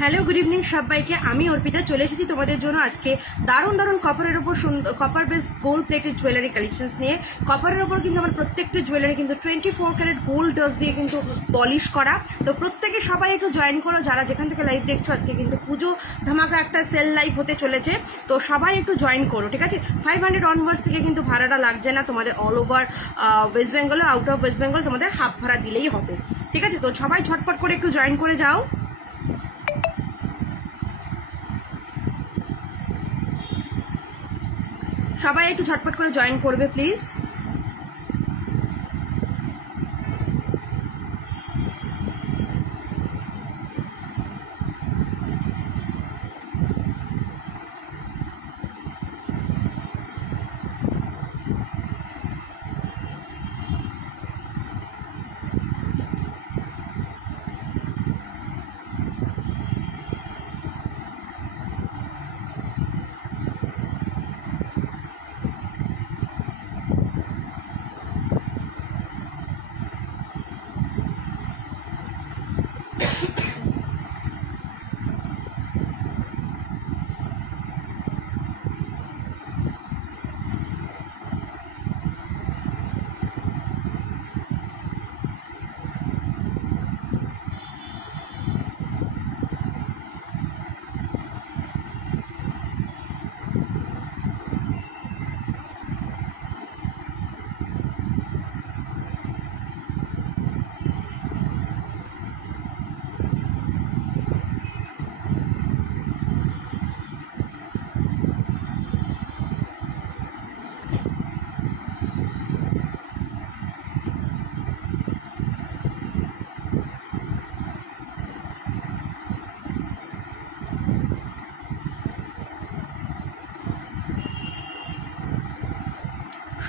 Hello good evening সবাইকে। আমি অর্পিতা চলে এসেছি তোমাদের জন্য আজকে দারুণ দারুণ কপারের উপর copper base gold plated jewellery collections নিয়ে। কপারের উপর কিন্তু আমার প্রত্যেকটা জুয়েলারি কিন্তু 24 ক্যারেট গোল্ড ডাস্ট দিয়ে কিন্তু পলিশ করা। তো প্রত্যেকে সবাই একটু জয়েন করো, যারা যেখান থেকে লাইভ দেখছো। আজকে কিন্তু পুজো ধামাকা একটা সেল লাইভ হতে চলেছে, তো সবাই একটু জয়েন করো, ঠিক আছে। 500 অনওয়ার্ডস থেকে কিন্তু ভাড়াটা লাগছে না তোমাদের, all over West Bengal, out of West Bengal তোমাদের হাফ ভাড়া দিলেই হবে, ঠিক আছে। তো সবাই ঝটপট করে একটু জয়েন করে যাও। সবাই একটু ঝটপট করে জয়েন করবে প্লিজ।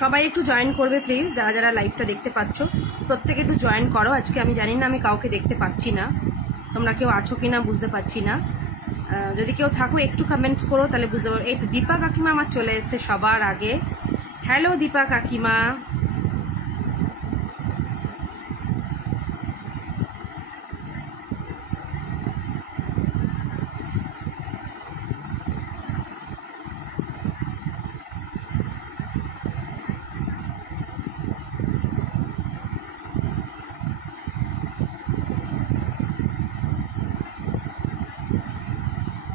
সবাই একটু জয়েন করবে প্লিজ, যারা যারা লাইভটা দেখতে পাচ্ছ প্রত্যেকে একটু জয়েন করো। আজকে আমি জানি না, আমি কাউকে দেখতে পাচ্ছি না, তোমরা কেউ আছো কিনা বুঝতে পারছি না। যদি কেউ থাকো একটু কমেন্টস করো, তাহলে বুঝতে পারবো। এই তো দীপা কাকিমা আমার চলে এসছে সবার আগে। হ্যালো দীপা কাকিমা।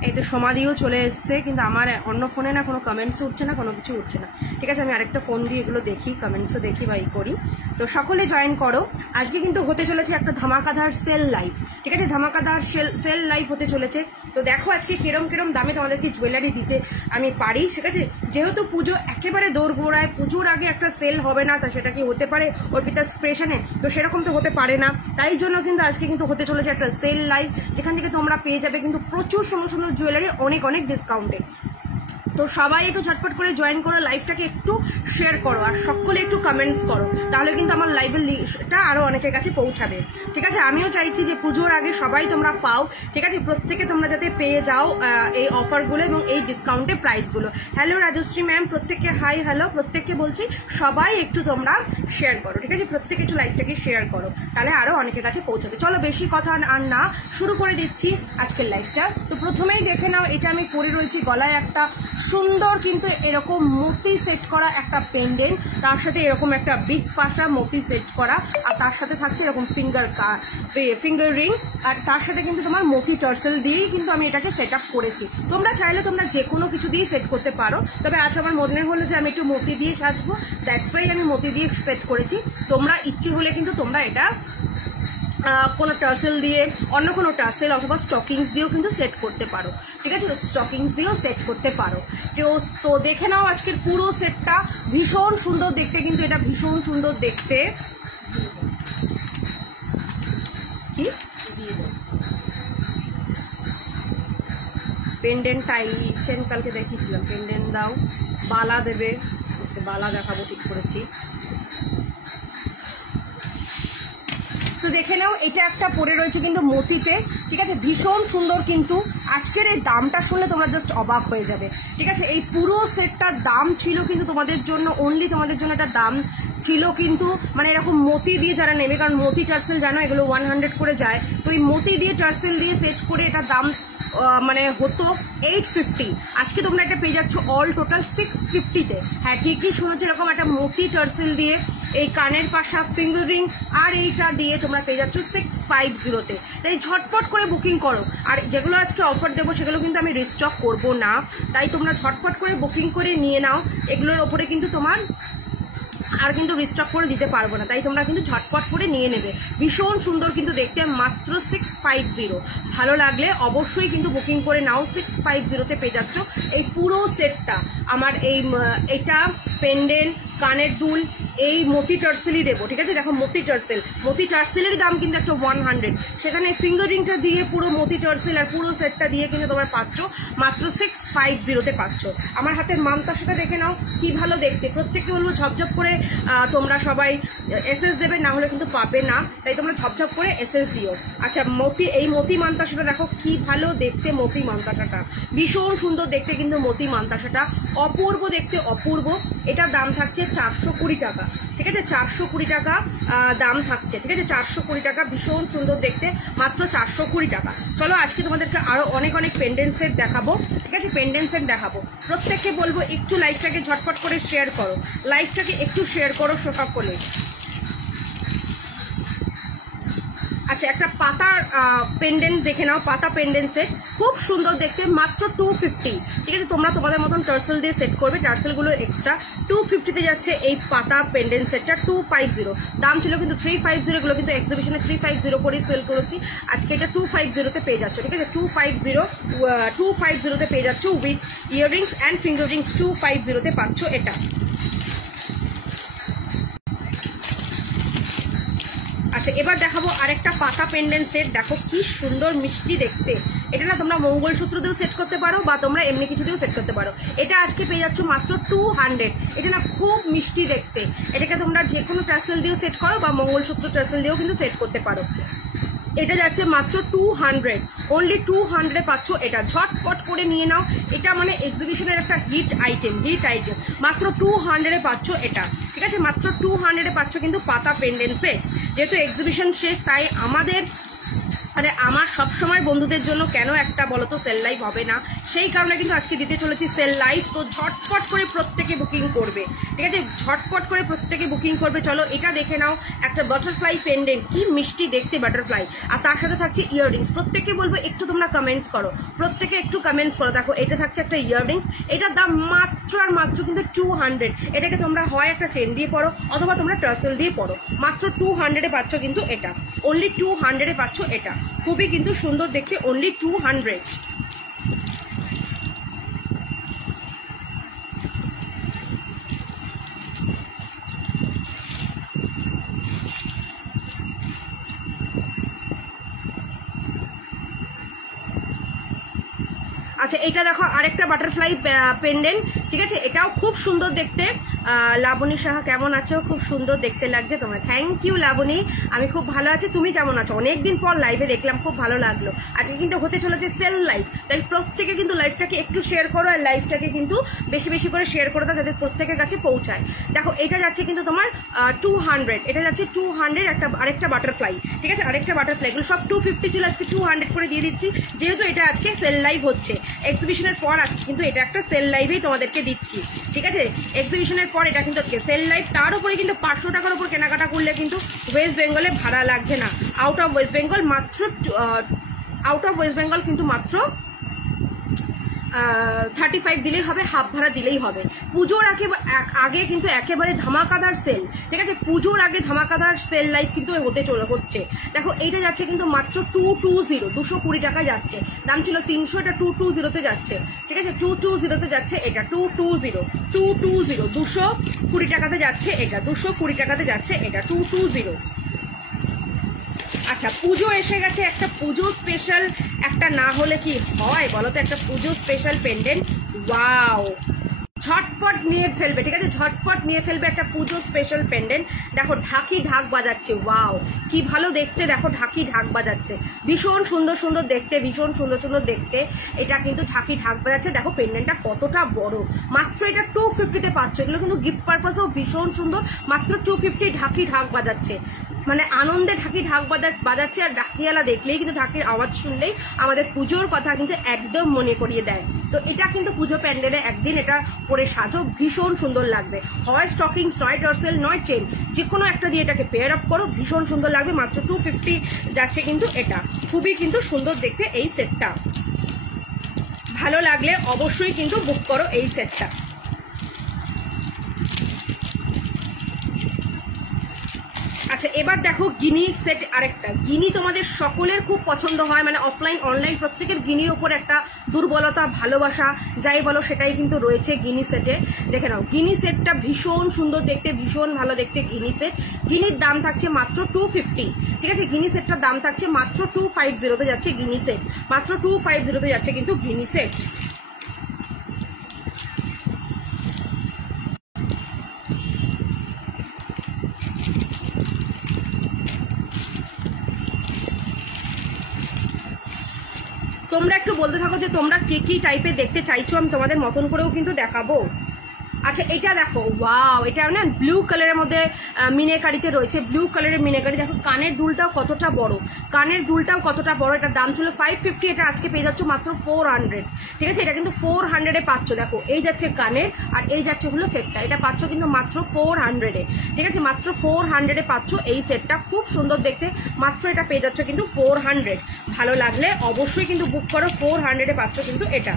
এই তো সমাধিও চলে এসছে, কিন্তু আমার অন্য ফোনে না কোনো কমেন্টস উঠছে না, কোনো কিছু উঠছে না, ঠিক আছে। আমি আরেকটা ফোন দিয়ে এগুলো দেখি, কমেন্টসও দেখি বা ই করি। তো সকলে জয়েন করো। আজকে কিন্তু হতে চলেছে একটা ধামাকাদার সেল লাইভ, ঠিক আছে। ধামাকাদার সেল লাইভ হতে চলেছে। তো দেখো আজকে কিরম কিরম দামে তোমাদেরকে জুয়েলারি দিতে আমি পারি, ঠিক আছে। যেহেতু পুজো একেবারে দোরগোড়ায়, পুজোর আগে একটা সেল হবে না, তা সেটা কি হতে পারে অর্পিতাস ক্রিয়েশনে? তো সেরকম তো হতে পারে না, তাই জন্য কিন্তু আজকে কিন্তু হতে চলেছে একটা সেল লাইভ, যেখান থেকে তোমরা পেয়ে যাবে কিন্তু প্রচুর সুন্দর সুন্দর জুয়েলারি অনেক অনেক ডিসকাউন্টে। তো সবাই একটু ঝটপট করে জয়েন করো, লাইভটাকে একটু শেয়ার করো, আর সকলে একটু কমেন্টস করো, তাহলে কিন্তু আমার লাইভের লিস্টটা আরো অনেকের কাছে পৌঁছাবে, ঠিক আছে। আমিও চাইছি যে পুজোর আগে সবাই তোমরা পাও, ঠিক আছে। প্রত্যেকে তোমরা যাতে পেয়ে যাও এই অফারগুলো এবং এই ডিসকাউন্টের প্রাইসগুলো। হ্যালো রাজশ্রী ম্যাম, প্রত্যেককে হাই হ্যালো। প্রত্যেককে বলছি সবাই একটু তোমরা শেয়ার করো, ঠিক আছে। প্রত্যেকে একটু লাইভটাকে শেয়ার করো, তাহলে আরো অনেকের কাছে পৌঁছাবে। চলো বেশি কথা আর না, শুরু করে দিচ্ছি আজকের লাইভটা। তো প্রথমেই দেখে নাও, এটা আমি পরে রয়েছি গলায় একটা সুন্দর কিন্তু এরকম মতি সেট করা একটা পেন্ডেন্ট, তার সাথে এরকম একটা বিগ পাশা মতি সেট করা, আর তার সাথে থাকছে এরকম ফিঙ্গার রিং, আর তার সাথে কিন্তু তোমার মতি টার্সেল দিয়েই কিন্তু আমি এটাকে সেট আপ করেছি। তোমরা চাইলে তোমরা যে কোনো কিছু দিয়ে সেট করতে পারো, তবে আজ আমার মনে হলো যে আমি একটু মতি দিয়ে সাজবো, দ্যাটস ওয়াই আমি মতি দিয়ে সেট করেছি। তোমরা ইচ্ছে হলে কিন্তু তোমরা এটা কোনো টার্সেল দিয়ে, অন্য কোনো টার্সেল অথবা স্টকিংস দিয়েও কিন্তু সেট করতে পারো, ঠিক আছে। স্টকিংস দিয়েও সেট করতে পারো। তো দেখে নাও আজকের পুরো সেটটা, ভীষণ সুন্দর দেখতে, কিন্তু এটা ভীষণ সুন্দর দেখতে। কি পেন্ডেন্ট টাইছেন, কালকে দেখিয়েছিলাম, পেন্ডেন্ট দাও, বালা দেবে, আজকে বালা দেখাবো, ঠিক করেছি। তো দেখে নাও, এটা একটা পরে রয়েছে কিন্তু মতিতে, ঠিক আছে, ভীষণ সুন্দর। কিন্তু আজকের এই দামটা শুনলে তোমরা জাস্ট অবাক হয়ে যাবে, ঠিক আছে। এই পুরো সেটটার দাম ছিল কিন্তু তোমাদের জন্য, অনলি তোমাদের জন্য একটা দাম ছিল কিন্তু, মানে এরকম মতি দিয়ে যারা নেবে, কারণ মতি টার্সেল জানো এগুলো 100 করে যায়, তো এই মতি দিয়ে টার্সেল দিয়ে সেট করে এটার দাম মানে হতো 850। আজকে তোমরা এটা পেয়ে যাচ্ছ অল টোটাল 650-তে। হ্যাঁ, ঠিকই শুনেছো, এরকম একটা মতি টার্সেল দিয়ে এই কানের পাশা, ফিঙ্গার রিং আর এইটা দিয়ে তোমরা পেয়ে যাচ্ছ 650-তে। তাই ঝটপট করে বুকিং করো। আর যেগুলো আজকে অফার দেবো সেগুলো কিন্তু আমি রিস্টক করবো না, তাই তোমরা ঝটপট করে বুকিং করে নিয়ে নাও। এগুলোর ওপরে কিন্তু তোমার আর কিন্তু রিস্টক করে দিতে পারবো না, তাই তোমরা কিন্তু ঝটপট করে নিয়ে নেবে। ভীষণ সুন্দর কিন্তু দেখতে, মাত্র 650। ভালো লাগলে অবশ্যই কিন্তু বুকিং করে নাও। 650-তে পেয়ে যাচ্ছ এই পুরো সেটটা। আমার এইটা পেন্ডেন্ট, কানের দুল, এই মতি টার্সেলই দেবো, ঠিক আছে। দেখো মতি টার্সেলের দাম কিন্তু একটা 100, সেখানে ফিঙ্গার রিংটা দিয়ে পুরো মতি টার্সেল আর পুরো সেটটা দিয়ে কিন্তু তোমরা পাচ্ছ মাত্র 650-তে পাচ্ছ। আমার হাতের মানতাসাটা দেখে নাও কি ভালো দেখতে। প্রত্যেককে বলবো ঝপঝপ করে তোমরা সবাই এসএস দেবে, না হলে কিন্তু পাবে না, তাই তোমরা ঝপঝপ করে এসএস দিও। আচ্ছা, এই মতি মানতাসাটা দেখো কি ভালো দেখতে, মতি মানতাসাটা ভীষণ সুন্দর দেখতে কিন্তু মতি মানতাসাটা অপূর্ব দেখতে, অপূর্ব। এটার দাম থাকছে 420 টাকা, ঠিক আছে। 420 টাকা দাম থাকছে, ঠিক আছে। 420 টাকা, ভীষণ সুন্দর দেখতে, মাত্র 420 টাকা। চলো আজকে তোমাদেরকে আরো অনেক পেন্ডেন্ট সেট দেখাবো, ঠিক আছে। পেন্ডেন্ট সেট দেখাবো। প্রত্যেককে বলবো একটু লাইভটাকে ঝটপট করে শেয়ার করো, লাইভটাকে একটু শেয়ার করো সকলে। আচ্ছা, একটা পাতার পেন্ডেন্ট দেখে নাও, পাতা পেন্ডেন্ট সেট খুব সুন্দর দেখতে, মাত্র 250, ঠিক আছে। তোমরা তোমাদের মতন টার্সেল দিয়ে সেট করবে, টার্সেলগুলো এক্সট্রা। 250-তে যাচ্ছে এই পাতা পেন্ডেন্ট সেটটা। 250 দাম ছিল কিন্তু 350, এগুলো কিন্তু এক্সিবিশনে 350 করে সেল করেছি। আজকে এটা 250-তে পেয়ে যাচ্ছ, ঠিক আছে। 250-তে পেয়ে যাচ্ছ with earrings and finger rings. 250-তে পাচ্ছ এটা। আচ্ছা, এবার দেখাবো আরেকটা পাতা পেন্ডেন্ট সেট। দেখো কি সুন্দর মিষ্টি দেখতে। এটা না তোমরা মঙ্গলসূত্র দিয়েও সেট করতে পারো বা তোমরা এমনি কিছু দিয়েও সেট করতে পারো। এটা আজকে পেয়ে যাচ্ছ মাত্র 200। এটা না খুব মিষ্টি দেখতে। এটাকে তোমরা যে কোনো টার্সেল দিয়েও সেট করো বা মঙ্গলসূত্র টার্সেল দিয়েও কিন্তু সেট করতে পারো। এটা যাচ্ছে মাত্র 200, অনলি 200-এ পাচ্ছ এটা। ঝটপট করে নিয়ে নাও, এটা মানে এক্সিবিশনের একটা হিট আইটেম। মাত্র 200-এ পাচ্ছ এটা, ঠিক আছে। মাত্র 200-এ পাচ্ছ কিন্তু পাতা পেন্ডেন্ট সেট। যেহেতু এক্সিবিশন শেষ, তাই আমার সবসময় বন্ধুদের জন্য কেন একটা বলো তো সেল লাইভ হবে না, সেই কারণে কিন্তু আজকে দিতে চলেছি সেল লাইভ। তো ঝটপট করে প্রত্যেকে বুকিং করবে, ঠিক আছে। ঝটপট করে প্রত্যেকে বুকিং করবে। চলো এটা দেখে নাও, একটা বাটারফ্লাই পেন্ডেন্ট, কি মিষ্টি দেখতে বাটারফ্লাই, আর তার সাথে থাকছে ইয়াররিংস। প্রত্যেকে বলবো একটু তোমরা কমেন্টস করো, প্রত্যেকে একটু কমেন্টস করো। দেখো এটা থাকছে একটা ইয়াররিংস, এটার দাম মাত্র আর মাত্র কিন্তু 200। এটাকে তোমরা হয় একটা চেন দিয়ে পড়ো অথবা তোমরা টার্সেল দিয়ে পড়ো। মাত্র 200-এ পাচ্ছ কিন্তু এটা, অনলি 200-এ পাচ্ছ এটা। খুবই কিন্তু সুন্দর দেখতে, অনলি 200। আচ্ছা, এটা দেখো আরেকটা বাটারফ্লাই পেন্ডেন্ট, ঠিক আছে। এটাও খুব সুন্দর দেখতে। লাবণী সাহা কেমন আছো? খুব সুন্দর দেখতে লাগছে তোমার। থ্যাংক ইউ লাবণী, আমি খুব ভালো আছি। তুমি কেমন আছো? অনেকদিন পর লাইভে দেখলাম, খুব ভালো লাগলো। আজকে কিন্তু হতে চলেছে সেল লাইভ, তাই প্রত্যেকে কিন্তু লাইভটাকে একটু শেয়ার করো, আর লাইভটাকে কিন্তু বেশি বেশি করে শেয়ার করে দাও, যাতে প্রত্যেকের কাছে পৌঁছায়। দেখো এটা যাচ্ছে কিন্তু তোমার 200, এটা যাচ্ছে 200 আরেকটা বাটারফ্লাই, ঠিক আছে। আরেকটা বাটারফ্লাই, এগুলো সব 250 ছিল, আজকে 200 করে দিয়ে দিচ্ছি, যেহেতু এটা আজকে সেল লাইভ হচ্ছে। এক্সিবিশনের পর কিন্তু এটা একটা সেল লাইভেই তোমাদেরকে দিচ্ছি, ঠিক আছে। এক্সিবিশনের পর এটা কিন্তু আজকে সেল লাইভ। তার উপরে কিন্তু 500 টাকার উপর কেনাকাটা করলে কিন্তু ওয়েস্ট বেঙ্গলে ভাড়া লাগছে না। আউট অফ ওয়েস্ট বেঙ্গল কিন্তু মাত্র 35 দিলেই হবে, হাফ ভাড়া দিলেই হবে। পুজোর আগে কিন্তু একেবারে ধামাকাদার সেল, ঠিক আছে। পুজোর আগে ধামাকাদার সেল লাইভ কিন্তু হচ্ছে। দেখো এইটা যাচ্ছে কিন্তু মাত্র 220, 220 টাকা যাচ্ছে। দাম ছিল 300, এটা 220-তে যাচ্ছে, ঠিক আছে। 220-তে যাচ্ছে এটা, 220 টাকাতে যাচ্ছে এটা, 220 টাকাতে যাচ্ছে এটা, 220। আচ্ছা, পুজো এসে গেছে, একটা পুজো স্পেশাল একটা না হলে কি হয় বলো তো, একটা পুজো স্পেশাল পেন্ডেন্ট। ওয়াও, ঝটপট নিয়ে ফেলবে, ঠিক আছে, ঝটপট নিয়ে ফেলবে একটা পুজো স্পেশাল পেন্ডেন্ট। দেখো ঢাকি ঢাক বাজাচ্ছে, ওয়াও কি ভালো দেখতে, দেখো ঢাকি ঢাক বাজাচ্ছে, ভীষণ সুন্দর সুন্দর দেখতে, ভীষণ সুন্দর সুন্দর দেখতে। এটা কিন্তু ঢাকি ঢাক বাজাচ্ছে, দেখো পেন্ডেন্টটা কতটা বড়, মাত্র এটা 250-তে পাচ্ছ। এগুলো কিন্তু গিফট পারপাসেও ভীষণ সুন্দর, মাত্র 250 ঢাকি ঢাক বাজাচ্ছে, মানে আনন্দে ঢাকি ঢাক বাজাচ্ছে। আর ঢাকিওয়ালা দেখলেই কিন্তু, ঢাকির আওয়াজ শুনলেই আমাদের পুজোর কথা কিন্তু একদম মনে করিয়ে দেয়। তো এটা কিন্তু পুজো প্যান্ডেলে একদিন এটা পরে সাজো, ভীষণ সুন্দর লাগবে। হয় স্টকিংস, নয় টার্সেল, নয় চেন, যে কোনো একটা দিয়ে এটাকে পেয়ার আপ করো, ভীষণ সুন্দর লাগবে। মাত্র 250 যাচ্ছে কিন্তু এটা, খুবই কিন্তু সুন্দর দেখতে এই সেটটা। ভালো লাগলে অবশ্যই কিন্তু বুক করো এই সেটটা। আচ্ছা এবার দেখো গিনি সেট আরেকটা। গিনি তোমাদের সকলের খুব পছন্দ হয়, মানে অফলাইন অনলাইন প্রত্যেকের গিনির ওপর একটা দুর্বলতা ভালোবাসা যাই বলো সেটাই কিন্তু রয়েছে গিনি সেটে। দেখে নাও গিনি সেটটা ভীষণ সুন্দর দেখতে, ভীষণ ভালো দেখতে গিনি সেট। গিনির দাম থাকছে মাত্র 250, ঠিক আছে, গিনি সেটটার দাম থাকছে মাত্র 250-তে যাচ্ছে গিনি সেট, মাত্র 250-তে যাচ্ছে কিন্তু গিনি সেট। তোমরা একটু বলতে থাকো যে তোমরা কি টাইপের দেখতে চাইছো, আমি তোমাদের মতন করেও কিন্তু দেখাবো। আচ্ছা এটা দেখো, ওয়াও এটা না ব্লু কালারের মধ্যে মিনেকারিতে রয়েছে, ব্লু কালারের মিনেকারি। দেখো কানের দুলটাও কতটা বড়, কানের দুলটাও কতটা বড়। এটার দাম ছিল 550, এটা আজকে পেয়ে যাচ্ছ মাত্র 400, ঠিক আছে, এটা কিন্তু 400-এ পাচ্ছ। দেখো এই যাচ্ছে কানের আর এই যাচ্ছে হলো সেটটা, এটা পাচ্ছ কিন্তু মাত্র 400-এ, ঠিক আছে, মাত্র 400-এ পাচ্ছ এই সেটটা, খুব সুন্দর দেখতে। মাত্র এটা পেয়ে যাচ্ছ কিন্তু 400। ভালো লাগলে অবশ্যই কিন্তু বুক করো, 400-এ পাচ্ছ কিন্তু এটা।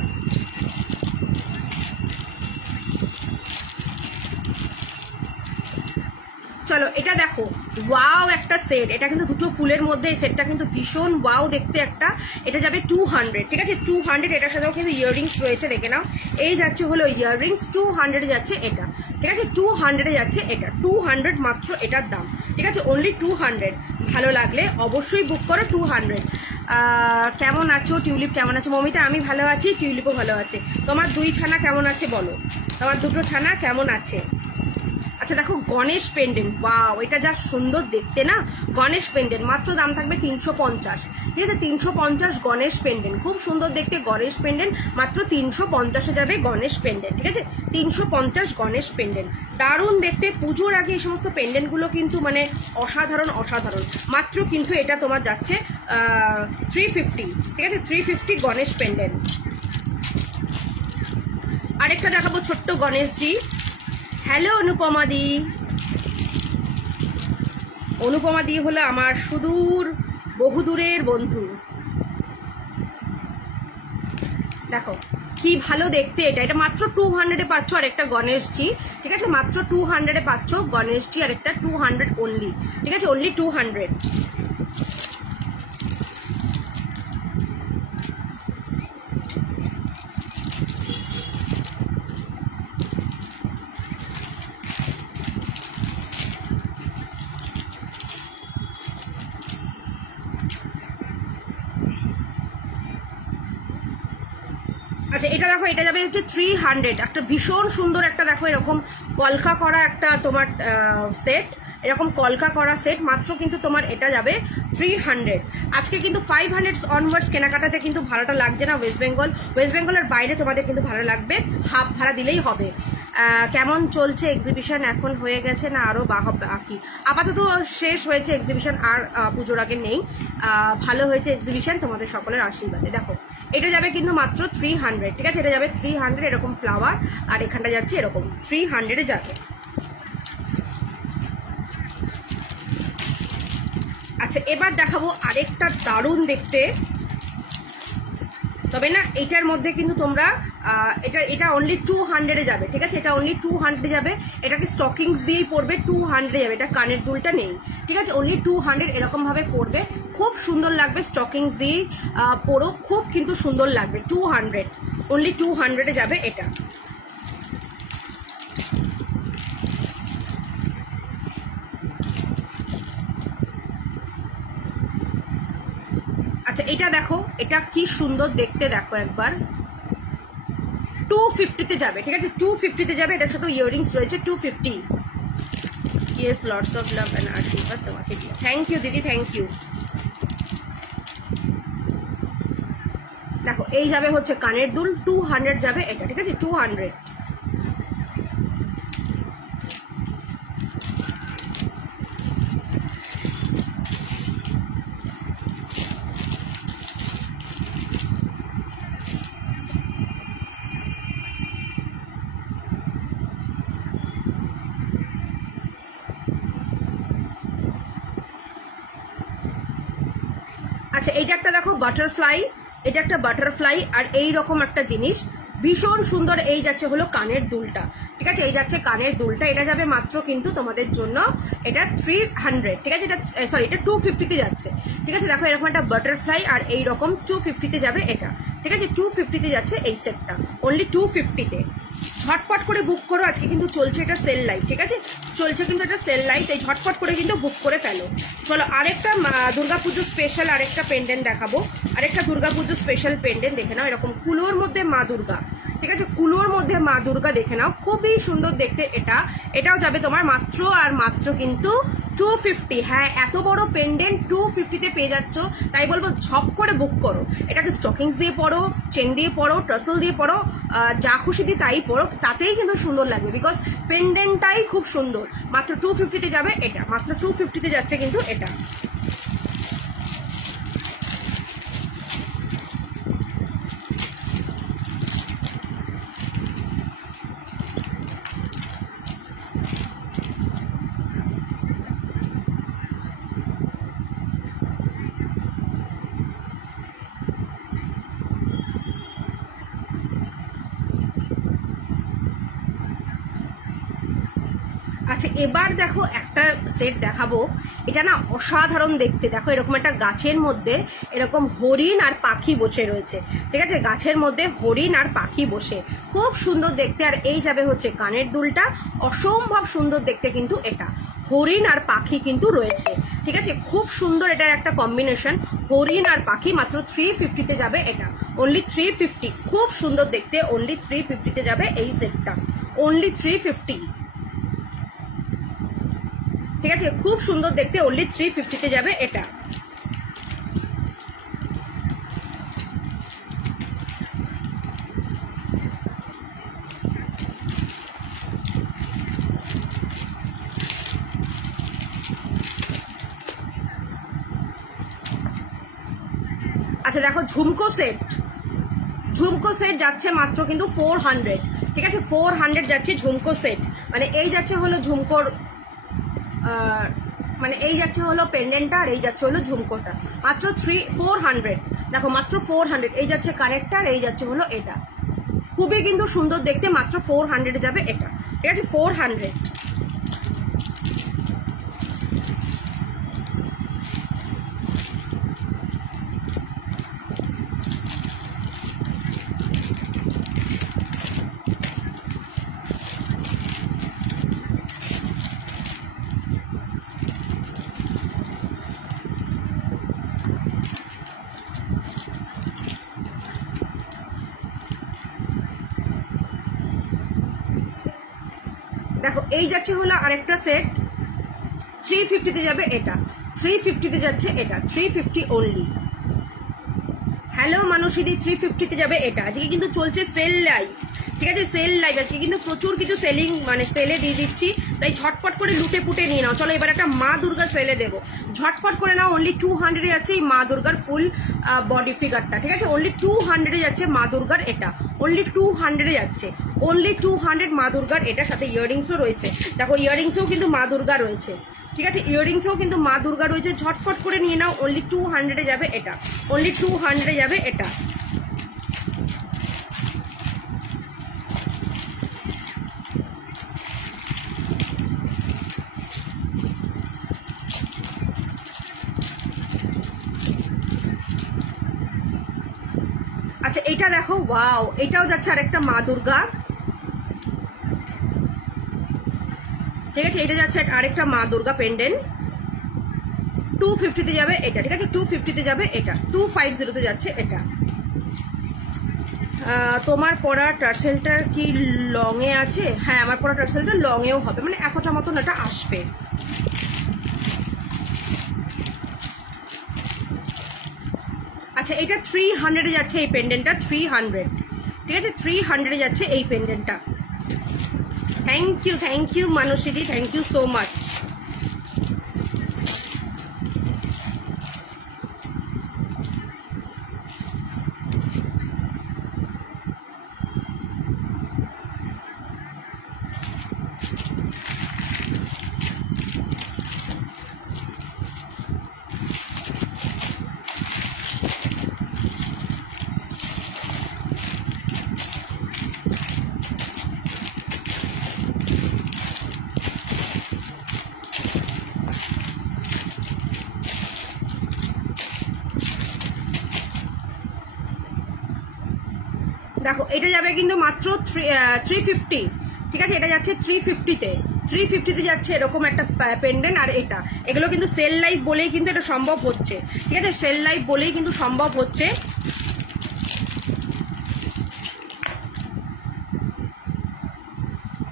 চলো এটা দেখো, ওয়াও একটা সেট, এটা কিন্তু দুটো ফুলের মধ্যে এই সেটটা কিন্তু ভীষণ ওয়াও দেখতে একটা। এটা যাবে 200, ঠিক আছে, 200। এটার সাথেও কিন্তু ইয়াররিংস রয়েছে, দেখে নাও এই যাচ্ছে হলো ইয়াররিংস, 200-এ যাচ্ছে এটা, ঠিক আছে, 200-এ যাচ্ছে এটা, 200 মাত্র এটার দাম, ঠিক আছে, অনলি 200। ভালো লাগলে অবশ্যই বুক করো 200। কেমন আছো টিউলিপ, কেমন আছে মমিতা? আমি ভালো আছি, টিউলিপও ভালো আছে। তোমার দুই ছানা কেমন আছে বলো, তোমার দুটো ছানা কেমন আছে? আচ্ছা দেখো গণেশ পেন্ডেন্ট, ওয়াও এটা যা সুন্দর দেখতে না, গণেশ পেন্ডেন্ট, মাত্র দাম থাকবে 350, ঠিক আছে, 350 গণেশ পেন্ডেন্ট, খুব সুন্দর দেখতে গণেশ পেন্ডেন্ট, মাত্র 350-এ যাবে গণেশ পেন্ডেন্ট, ঠিক আছে, 350 গণেশ পেন্ডেন্ট। দারুণ দেখতে, পুজোর আগে এই সমস্ত পেন্ডেন্টগুলো কিন্তু মানে অসাধারণ অসাধারণ। মাত্র কিন্তু এটা তোমার যাচ্ছে 350, ঠিক আছে, 350 গণেশ পেন্ডেন্ট। আরেকটা দেখাবো ছোট্ট গণেশজি। হ্যালো অনুপমা দি, অনুপমা দি হলো আমার সুদূর বহুদূরের বন্ধু। দেখো কি ভালো দেখতে এটা, এটা মাত্র 200-এ পাচ্ছ। আর একটা গণেশজি, ঠিক আছে, মাত্র 200-এ পাচ্ছ গণেশজি, আর একটা 200 অনলি, ঠিক আছে, অনলি 200। আচ্ছা এটা দেখো, এটা যাবে হচ্ছে 300, একটা ভীষণ সুন্দর একটা দেখো এরকম কলকা করা একটা তোমার সেট, এরকম কলকা করা সেট, মাত্র কিন্তু তোমার এটা যাবে 300। আজকে কিন্তু 500 অনওয়ার্ডস কেনাকাটাতে কিন্তু ভাড়াটা লাগছে না ওয়েস্ট বেঙ্গল, ওয়েস্ট বেঙ্গলের বাইরে তোমাদের কিন্তু ভাড়া লাগবে, হাফ ভাড়া দিলেই হবে। কেমন চলছে এক্সিবিশন, এখন হয়ে গেছে না আরও বাকি? আপাতত শেষ হয়েছে এক্সিবিশন, আর পুজোর আগে নেই। ভালো হয়েছে এক্সিবিশন তোমাদের সকলের আশীর্বাদে। দেখো এটা যাবে কিন্তু মাত্র 300, ঠিক আছে, এটা যাবে 300, এরকম ফ্লাওয়ার, আর এখানটা যাচ্ছে এরকম 300-এ যাবে। আচ্ছা এবার দেখাবো আরেকটা দারুণ দেখতে, তবে না এটার মধ্যে কিন্তু তোমরা এটা অনলি 200-এ যাবে, ঠিক আছে, এটা অনলি 200-এ যাবে। এটাকে স্টকিংস দিয়েই পড়বে, 200-এ যাবে, এটা কানের দুলটা নেই, ঠিক আছে, অনলি 200 এরকম ভাবে পড়বে, খুব সুন্দর লাগবে, স্টকিংস দিয়েই পরো, খুব কিন্তু সুন্দর লাগবে। 200, অনলি 200-এ যাবে এটা। আচ্ছা এটা দেখো, এটা কি সুন্দর দেখতে, দেখো একবার 250-তে যাবে, ঠিক আছে 250-তে যাবে। এটার সাথে ইয়াররিংস রয়েছে 250। Yes, lots of love and আশীর্বাদ তোমাকে দিয়ে। থ্যাংক ইউ দিদি, থ্যাংক ইউ। দেখো এই যাবে হচ্ছে কানের দুল, 200 যাবে এটা, ঠিক আছে 200। আচ্ছা এইটা একটা দেখো বাটারফ্লাই, এটা একটা বাটারফ্লাই আর এই রকম একটা জিনিস ভীষণ সুন্দর। এই যাচ্ছে হলো কানের দুলটা, ঠিক আছে এই যাচ্ছে কানের দুলটা। এটা যাবে মাত্র কিন্তু তোমাদের জন্য এটা 300, ঠিক আছে এটা সরি এটা 250-তে যাচ্ছে, ঠিক আছে। দেখো এরকম একটা বাটারফ্লাই আর এই রকম 250-তে যাবে এটা, ঠিক আছে 250-তে যাচ্ছে এই সেটটা, অনলি 250-তে। ঝটপট করে বুক করো, আজকে কিন্তু চলছে এটা সেল লাইভ, ঠিক আছে চলছে কিন্তু এটা সেল লাইভ, এই ঝটপট করে কিন্তু বুক করে ফেলো। চলো আরেকটা দুর্গাপুজো স্পেশাল আরেকটা পেন্ডেন্ট দেখাবো, আরেকটা দুর্গাপুজো স্পেশাল পেন্ডেন্ট দেখে নাও। এরকম কুলোর মধ্যে মা দুর্গা, ঠিক আছে কুলোর মধ্যে মা দুর্গা দেখে নাও, খুবই সুন্দর দেখতে এটা। এটাও যাবে তোমার মাত্র আর মাত্র কিন্তু 250। হ্যাঁ এত বড় পেন্ডেন্ট 250-তে পেয়ে যাচ্ছ, তাই বলবো ঝপ করে বুক করো। এটাকে স্টকিংস দিয়ে পরো, চেন দিয়ে পরো, টাসেল দিয়ে পরো, যা খুশি দিয়ে তাই পরো, তাতেই কিন্তু সুন্দর লাগবে, বিকজ পেন্ডেন্টটাই খুব সুন্দর। মাত্র 250-তে যাবে এটা, মাত্র 250-তে যাচ্ছে কিন্তু এটা। আচ্ছা এবার দেখো একটা সেট দেখাবো, এটা না অসাধারণ দেখতে। দেখো এরকম একটা গাছের মধ্যে এরকম হরিণ আর পাখি বসে রয়েছে, ঠিক আছে গাছের মধ্যে হরিণ আর পাখি বসে, খুব সুন্দর দেখতে। আর এই যাবে হচ্ছে কানের দুলটা, অসম্ভব সুন্দর দেখতে কিন্তু এটা, হরিণ আর পাখি কিন্তু রয়েছে, ঠিক আছে খুব সুন্দর এটার একটা কম্বিনেশন, হরিণ আর পাখি। মাত্র 350-তে যাবে এটা, অনলি 350, খুব সুন্দর দেখতে, অনলি 350-তে যাবে এই সেটটা, অনলি 350, ঠিক আছে খুব সুন্দর দেখতে, অনলি 350-তে যাবে এটা। আচ্ছা দেখো ঝুমকো সেট, ঝুমকো সেট যাচ্ছে মাত্র কিন্তু 400, ঠিক আছে 400 যাচ্ছে ঝুমকো সেট। মানে এই যাচ্ছে হলো ঝুমকোর মানে এই যাচ্ছে হলো পেন্ডেন্টটা আর এই যাচ্ছে হলো ঝুমকোটা, মাত্র 400। দেখো মাত্র 400, এই যাচ্ছে কানেক্টার, এই যাচ্ছে হলো এটা, খুবই কিন্তু সুন্দর দেখতে, মাত্র 400 যাবে এটা, ঠিক আছে 400। দেখো এই যাচ্ছে হলো আরেকটা সেট, 350-তে যাবে এটা, 350-তে যাচ্ছে এটা, 350 অনলি। হ্যালো মানুষিদি 350-তে যাবে এটা। আজকে কিন্তু চলছে সেল লাইভ, ঠিক আছে সেল লাইভ, আজকে কিন্তু প্রচুর কিছু সেলিং মানে সেলে দিয়ে দিচ্ছি, তাই ঝটপট করে লুটে পুটে নিয়ে নাও। চলো এবার একটা মা দুর্গা সেলে দেবো, ঝটপট করে নাও, অনলি 200-এ যাচ্ছে এই মা দুর্গার ফুল বডি ফিগারটা, ঠিক আছে অনলি 200-এ যাচ্ছে মা দুর্গার এটা, অনলি 200-এ যাচ্ছে, অনলি 200 মা দুর্গার এটার সাথে ইয়াররিংসও রয়েছে। দেখো ইয়াররিংসেও কিন্তু মা দুর্গা রয়েছে, ঠিক আছে ইয়াররিংসেও কিন্তু মা দুর্গা রয়েছে, ঝটপট করে নিয়ে নাও, অনলি 200-এ যাবে এটা, অনলি 200-এ যাবে এটা। আচ্ছা এটা দেখো ওয়াও, এটাও যাচ্ছে আরেকটা মা দুর্গা, ঠিক আছে এটা যাচ্ছে আরেকটা মা দুর্গা পেন্ডেন্ট, 250-তে যাবে এটা, ঠিক আছে 250-তে যাবে এটা, 250-তে যাচ্ছে এটা। তোমার পরা টার্সেলটা কি লংয়ে আছে? হ্যাঁ, আমার পরা টার্সেলটা লংয়েও হবে, মানে এতটা মতন এটা আসবে। আচ্ছা, এটা 300-এ যাচ্ছে এই পেন্ডেন্টটা, 300, ঠিক আছে, 300-এ যাচ্ছে এই পেন্ডেন্টটা। থ্যাংক ইউ মানসীদি, থ্যাংক ইউ সো মাচ। দেখো, এটা যাবে কিন্তু মাত্র 350, ঠিক আছে, এটা যাচ্ছে 350-তে, 350-তে যাচ্ছে এরকম একটা পেন্ডেন্ট। আর এগুলো কিন্তু সেল লাইফ বলেই কিন্তু এটা সম্ভব হচ্ছে, ঠিক আছে, সেল লাইফ বলেই কিন্তু সম্ভব হচ্ছে।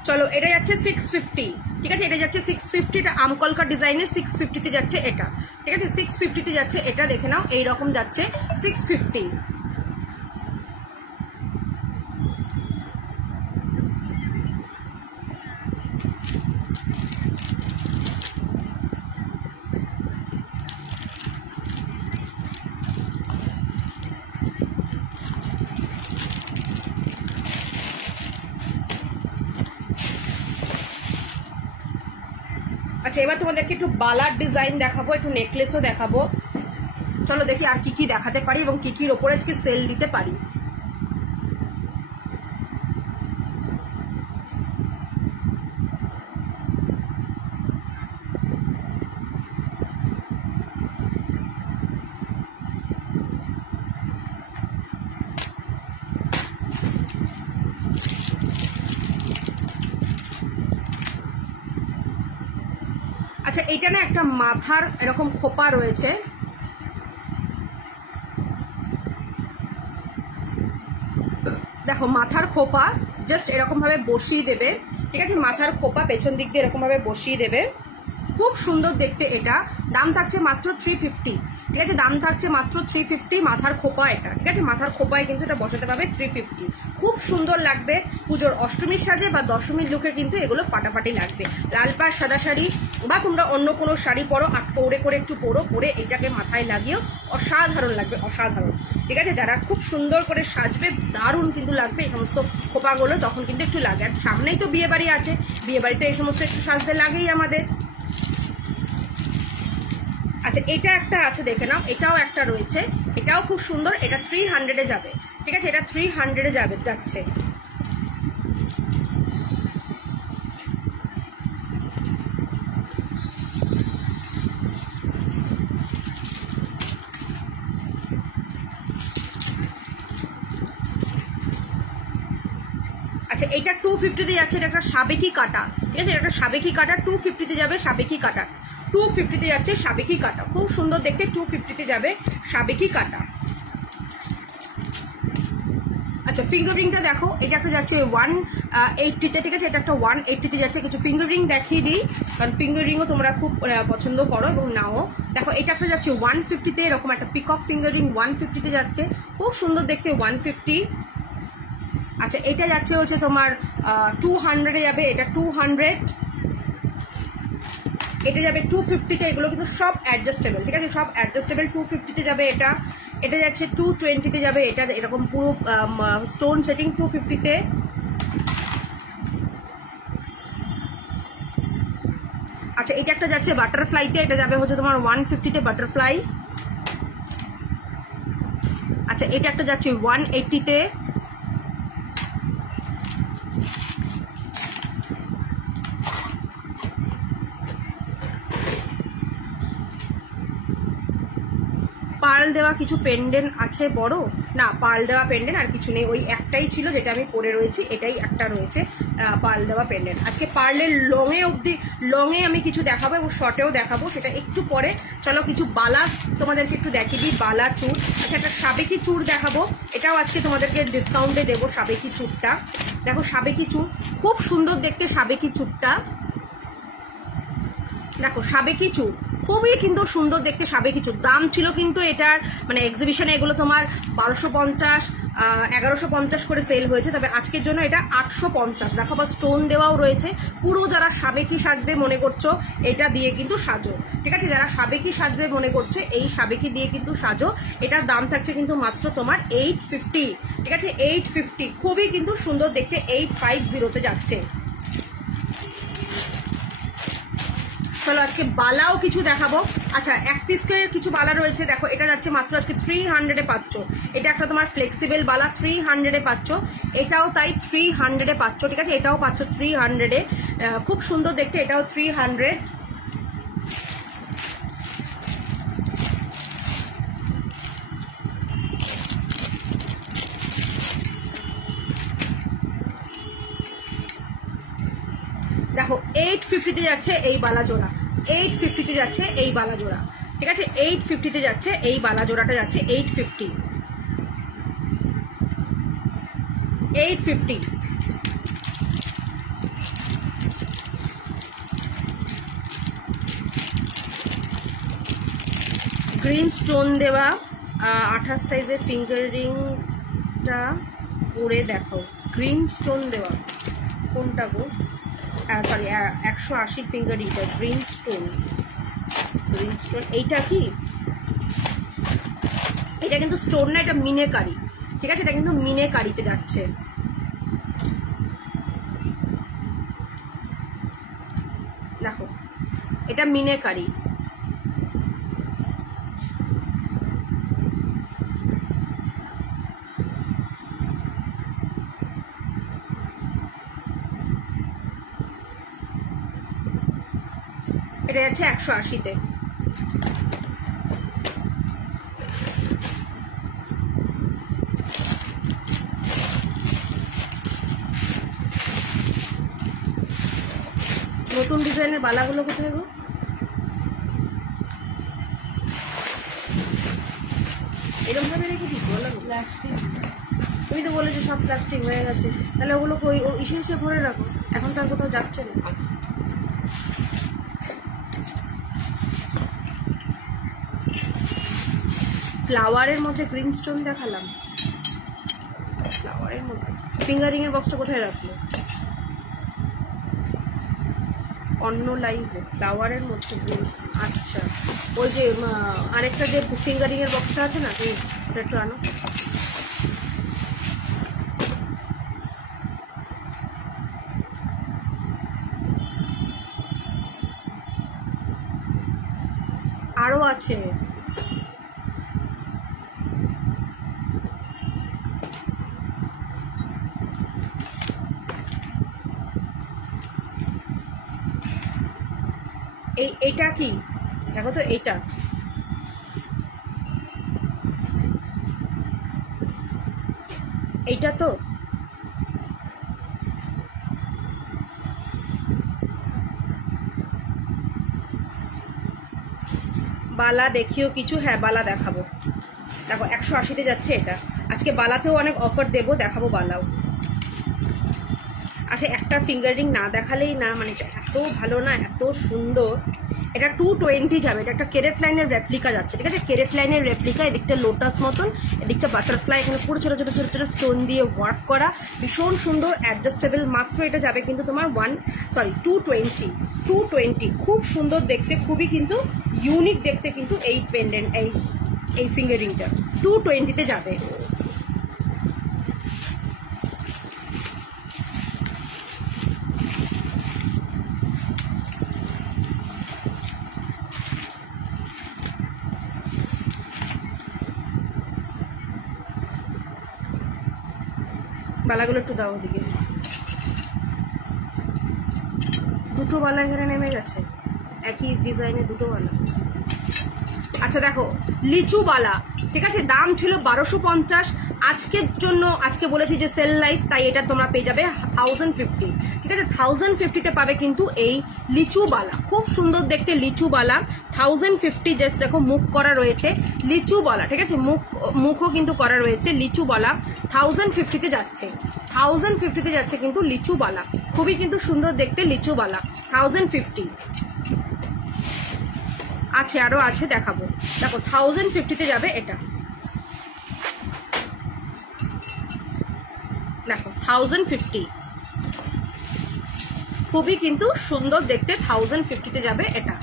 চলো, এটা যাচ্ছে 650, ঠিক আছে, এটা যাচ্ছে 650, এটা আমকলকা ডিজাইনের 650-তে যাচ্ছে এটা, ঠিক আছে, 650-তে যাচ্ছে এটা, দেখে নাও এইরকম যাচ্ছে 650। আচ্ছা, এবার তোমাদেরকে একটু বালার ডিজাইন দেখাবো, একটু নেকলেসও দেখাবো। চলো দেখি আর কি কি দেখাতে পারি এবং কি কির ওপরে আজকে সেল দিতে পারি। আচ্ছা, এইটা না একটা মাথার এরকম খোপা রয়েছে, দেখো মাথার খোপা জাস্ট এরকম ভাবে বসিয়ে দেবে, ঠিক আছে, মাথার খোপা পেছন দিক দিয়ে এরকম ভাবে বসিয়ে দেবে, খুব সুন্দর দেখতে। এটা দাম থাকছে মাত্র 350, ঠিক আছে, দাম থাকছে মাত্র 350 মাথার খোপা এটা, ঠিক আছে, মাথার খোপায় কিন্তু এটা বসাতে পারবে 350, খুব সুন্দর লাগবে। পুজোর অষ্টমীর সাজে বা দশমীর লুকে কিন্তু এগুলো ফাটাফাটি লাগবে। লাল পাড় সাদা শাড়ি বা তোমরা অন্য কোনো শাড়ি পরো, আটকৌড়ে করে একটু পরে এটাকে মাথায় লাগিয়েও অসাধারণ লাগবে, অসাধারণ, ঠিক আছে। যারা খুব সুন্দর করে সাজবে দারুণ কিন্তু লাগবে এই সমস্ত খোপাগুলো, তখন কিন্তু একটু লাগে। আর সামনেই তো বিয়ে বাড়ি আছে, বিয়ে বাড়িতে এই সমস্ত একটু সাজতে লাগেই আমাদের। আচ্ছা, এটা একটা আছে, দেখে নাও, এটাও একটা রয়েছে, এটাও খুব সুন্দর, এটা 300-এ যাবে, ঠিক আছে, এটা 300-এ যাচ্ছে। আচ্ছা, এটা 250-তে যাচ্ছে, এটা একটা সাবেকি কাটা, ঠিক আছে, এটা একটা সাবেকি কাটা, 250-তে যাবে সাবেকি কাটা, 250-তে যাচ্ছে সাবেকি কাটা, খুব সুন্দর দেখতে, 250-তে যাবে সাবেকি কাটা। আচ্ছা, ফিঙ্গারিংটা দেখো, এটা একটা যাচ্ছে 180-তে, ঠিক আছে, এটা একটা 180-তে যাচ্ছে। কিছু ফিঙ্গারিং দেখিয়ে দিই, কারণ ফিঙ্গারিংও তোমরা খুব পছন্দ করো এবং নাও। দেখো, এটা একটা যাচ্ছে 150-তে, এরকম একটা পিকক ফিঙ্গারিং 150-তে যাচ্ছে, খুব সুন্দর দেখতে, 150। আচ্ছা, এটা যাচ্ছে হচ্ছে তোমার 200-এ যাবে, এটা 200, এটা যাবে 250-তে, এগুলো কিন্তু সব অ্যাডজাস্টেবল, ঠিক আছে, সব অ্যাডজাস্টেবল, 250-তে যাবে এটা। এটা যাচ্ছে 220-তে যাবে, এটা এরকম পুরো স্টোন সেটিং 250-তে। আচ্ছা, এটা একটা যাচ্ছে বাটারফ্লাইতে, এটা যাবে হচ্ছে তোমার 150-তে বাটারফ্লাই। আচ্ছা, এটা একটা যাচ্ছে 180-তে। পার্ল দেওয়া কিছু পেন্ডেন্ট আছে বড়, না পার্ল দেওয়া পেন্ডেন্ট আর কিছু নেই, ওই একটাই ছিল যেটা আমি পরে রয়েছি, এটাই একটা রয়েছে, পার্ল দেওয়া পেন্ডেন্ট। আজকে পার্লের লংয়ে আমি কিছু দেখাবো এবং শর্টেও দেখাবো, সেটা একটু পরে। চলো কিছু বালা তোমাদেরকে একটু দেখিয়ে দিই, বালা চূড়। আচ্ছা একটা সাবেকি চূড় দেখাবো, এটাও আজকে তোমাদেরকে ডিসকাউন্টে দেবো। সাবেকি চূড়টা দেখো, সাবেকি চূড় খুব সুন্দর দেখতে। সাবেকি চূড়টা দেখো, সাবেকি চূড় খুবই কিন্তু সুন্দর দেখতে। সাবেকি চূড় দাম ছিল কিন্তু এটার মানে এক্সিবিশনে এগুলো তোমার 1250 1150 করে সেল হয়েছে, তবে আজকের জন্য এটা 850। দেখো আবার স্টোন দেওয়াও রয়েছে। পুরো যারা সাবেকি সাজবে মনে করছো এটা দিয়ে কিন্তু সাজো, ঠিক আছে? যারা সাবেকি সাজবে মনে করছে এই সাবেকি দিয়ে কিন্তু সাজো। এটার দাম থাকছে কিন্তু মাত্র তোমার 850, ঠিক আছে? 850 খুবই কিন্তু সুন্দর দেখতে। 850-তে যাচ্ছে। চলো আজকে বালাও কিছু দেখাবো। আচ্ছা এক পিসের কিছু বালা রয়েছে, দেখো এটা যাচ্ছে মাত্র আজকে 300-এ পাচ্ছ। এটা একটা তোমার ফ্লেক্সিবল বালা 300-এ পাচ্ছ। এটাও তাই 300-এ পাচ্ছ, ঠিক আছে? এটাও পাচ্ছ 300-এ, খুব সুন্দর দেখতে। এটাও 300। দেখো 850-তে যাচ্ছে এই বালা জোড়া, 850-তে যাচ্ছে এই বালা জোড়া, ঠিক আছে? 850-তে যাচ্ছে এই বালা জোড়াটা, যাচ্ছে 850। 850 গ্রিন স্টোন দেওয়া 28 সাইজের ফিঙ্গার রিংটা পরে দেখো। গ্রিন স্টোন দেওয়া কোনটা গো? সরি 180 ফিঙ্গার রিংটা গ্রিন স্টোন। গ্রিন স্টোন এইটা কি? এটা কিন্তু স্টোন না, এটা মিনেকারি, ঠিক আছে? এটা কিন্তু মিনেকারিতে যাচ্ছে। দেখো এটা মিনেকারি। এটা যাচ্ছে 180-তে। নতুন ডিজাইনের বালাগুলো কোথায় গো? এরকম ভাবে রেখে দিই, বললাম প্লাস্টিক। তুমি তো বলেছো সব প্লাস্টিক হয়ে গেছে, তাহলে ওগুলো ওই ইসে ভরে রাখো, এখন তার কোথাও যাচ্ছে না। আচ্ছা ফ্লাওয়ারের মধ্যে গ্রিন স্টোন দেখালাম, ফ্লাওয়ারের মধ্যে ফিঙ্গারিং এর বক্সটা কোথায় রাখলো? অন্য লাইভে ফ্লাওয়ারের মধ্যে গ্রিন স্টোন। আচ্ছা ওই যে আরেকটা যে ফিঙ্গারিং এর বক্সটা আছে না, তুমি ওটা একটু আনো। আরো আছে, এইটা কি দেখো তো, এইটা এইটা তো বালা দেখিও কিছু। হ্যাঁ বালা দেখাবো, দেখো 180-তে যাচ্ছে এটা। আজকে বালাতেও অনেক অফার দেবো, দেখাবো বালাও। আচ্ছা একটা ফিঙ্গার রিং না দেখালেই না, মানে এটা এত ভালো না, এত সুন্দর। এটা 220 যাবে। এটা একটা কেরেট লাইনের রেপ্লিকা যাচ্ছে, ঠিক আছে? কেরেট লাইনের রেপ্লিকা, এদিকটা লোটাস মতন, এদিকটা বাটারফ্লাই, এখানে পুরো ছোটো ছোটো ছোটো ছোটো স্টোন দিয়ে ওয়ার্ক করা, ভীষণ সুন্দর অ্যাডজাস্টেবল। মাত্র এটা যাবে কিন্তু তোমার 220। খুব সুন্দর দেখতে, খুবই কিন্তু ইউনিক দেখতে কিন্তু এই পেন্ডেন্ট, এই ফিঙ্গার রিংটা 220-তে যাবে। বালাগুলো একটু দাও ওদিকে। দুটো বালা এখানে নেমে গেছে, একই ডিজাইনে দুটো বালা। আচ্ছা দেখো লিচুবালা, ঠিক আছে, দাম ছিল 1250, আজকের জন্য আজকে বলেছি যে সেল লাইফ, তাই এটা তোমরা পেয়ে যাবে 1050, ঠিক আছে। 1050-তে পাবে কিন্তু এই লিচুবালা, খুব সুন্দর দেখতে লিচুবালা 1050। জাস্ট দেখো মুখ করা রয়েছে লিচুবালা, ঠিক আছে, মুখও কিন্তু করা রয়েছে লিচুবালা 1050-তে যাচ্ছে, 1050-তে যাচ্ছে কিন্তু লিচুবালা, খুবই কিন্তু সুন্দর দেখতে লিচুবালা 1050। আছে আরো আছে দেখাবো, দেখো 1050-তে যাবে এটা, দেখো 1050, খুবই কিন্তু সুন্দর দেখতে 1050-তে যাবে এটা,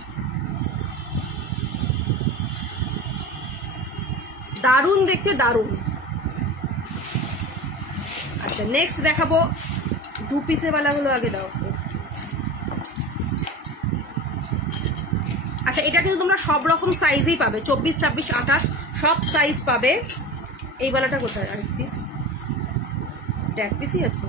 দারুণ দেখতে দারুণ। আচ্ছা নেক্সট দেখাবো 2 পিসের বালাগুলো আগে দাও। আচ্ছা এটা কিন্তু তোমরা সব রকম সাইজেই পাবে, 24, 26, 28 সব সাইজ পাবে। এই বালাটা কোথায়? আরেক পিস, এক পিসই আছে।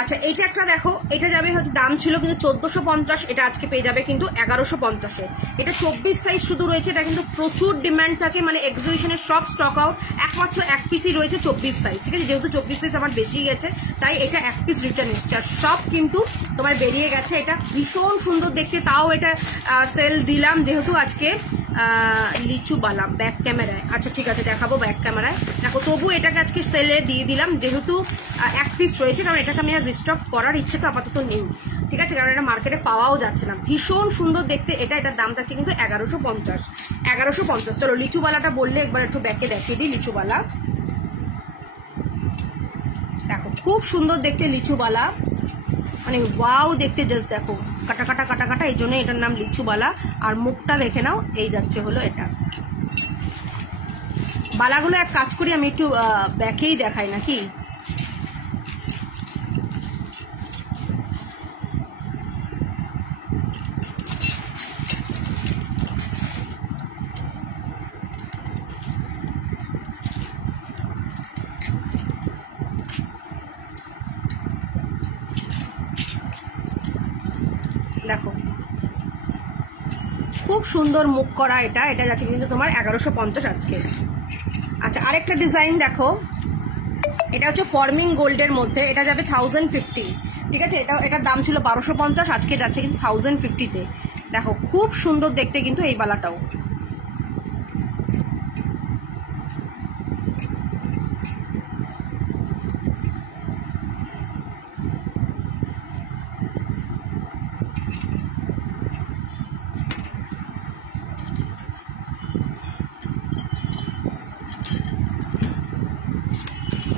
আচ্ছা এইটা একটা দেখো, এটা যাবে হচ্ছে, দাম ছিল কিন্তু 1450, এটা আজকে পেয়ে যাবে কিন্তু 1150-এ। এটা 24 সাইজ শুধু রয়েছে, এটা কিন্তু প্রচুর ডিমান্ড থাকে, মানে এক্সিবিশনের সব স্টক আউট, একমাত্র এক পিসই রয়েছে 24 সাইজ, ঠিক আছে। যেহেতু 24 সাইজ আমার বেশি গেছে তাই এটা এক পিস রিটার্ন এসছে, আর সব কিন্তু তোমার বেরিয়ে গেছে। এটা ভীষণ সুন্দর দেখতে, তাও এটা সেল দিলাম যেহেতু আজকে লিচু বালাম ব্যাক ক্যামেরায়। আচ্ছা ঠিক আছে দেখাবো ব্যাক ক্যামেরায়, দেখো তবু এটাকে আজকে সেলে দিয়ে দিলাম যেহেতু এক পিস রয়েছে, কারণ এটাকে আমি আর রিস্টক করার ইচ্ছে তো আপাতত নেই, ঠিক আছে, কারণ এটা মার্কেটে পাওয়াও যাচ্ছে না। ভীষণ সুন্দর দেখতে এটা, এটার দাম থাকছে কিন্তু 1150। চলো লিচুবালাটা বললে একবার একটু ব্যাকে দেখিয়ে দিই। লিচুবালা দেখো খুব সুন্দর দেখতে লিচুবালা, মানে ওয়াও দেখতে, জাস্ট দেখো কাটা কাটা কাটা কাটা, এই জন্য এটার নাম লিচুবালা। আর মুখটা দেখে নাও, এই যাচ্ছে হলো এটা। বালাগুলো এক কাজ করি আমি একটু ব্যাকেই দেখাই নাকি, দেখো খুব সুন্দর মুখ করা এটা, এটা যাচ্ছে কিন্তু তোমার 1150 আজকে। আচ্ছা আরেকটা ডিজাইন দেখো, এটা হচ্ছে ফর্মিং গোল্ডের মধ্যে, এটা যাবে 1050, ঠিক আছে। এটার দাম ছিল 1250, আজকে যাচ্ছে কিন্তু 1050-তে। দেখো খুব সুন্দর দেখতে কিন্তু এই বালাটাও,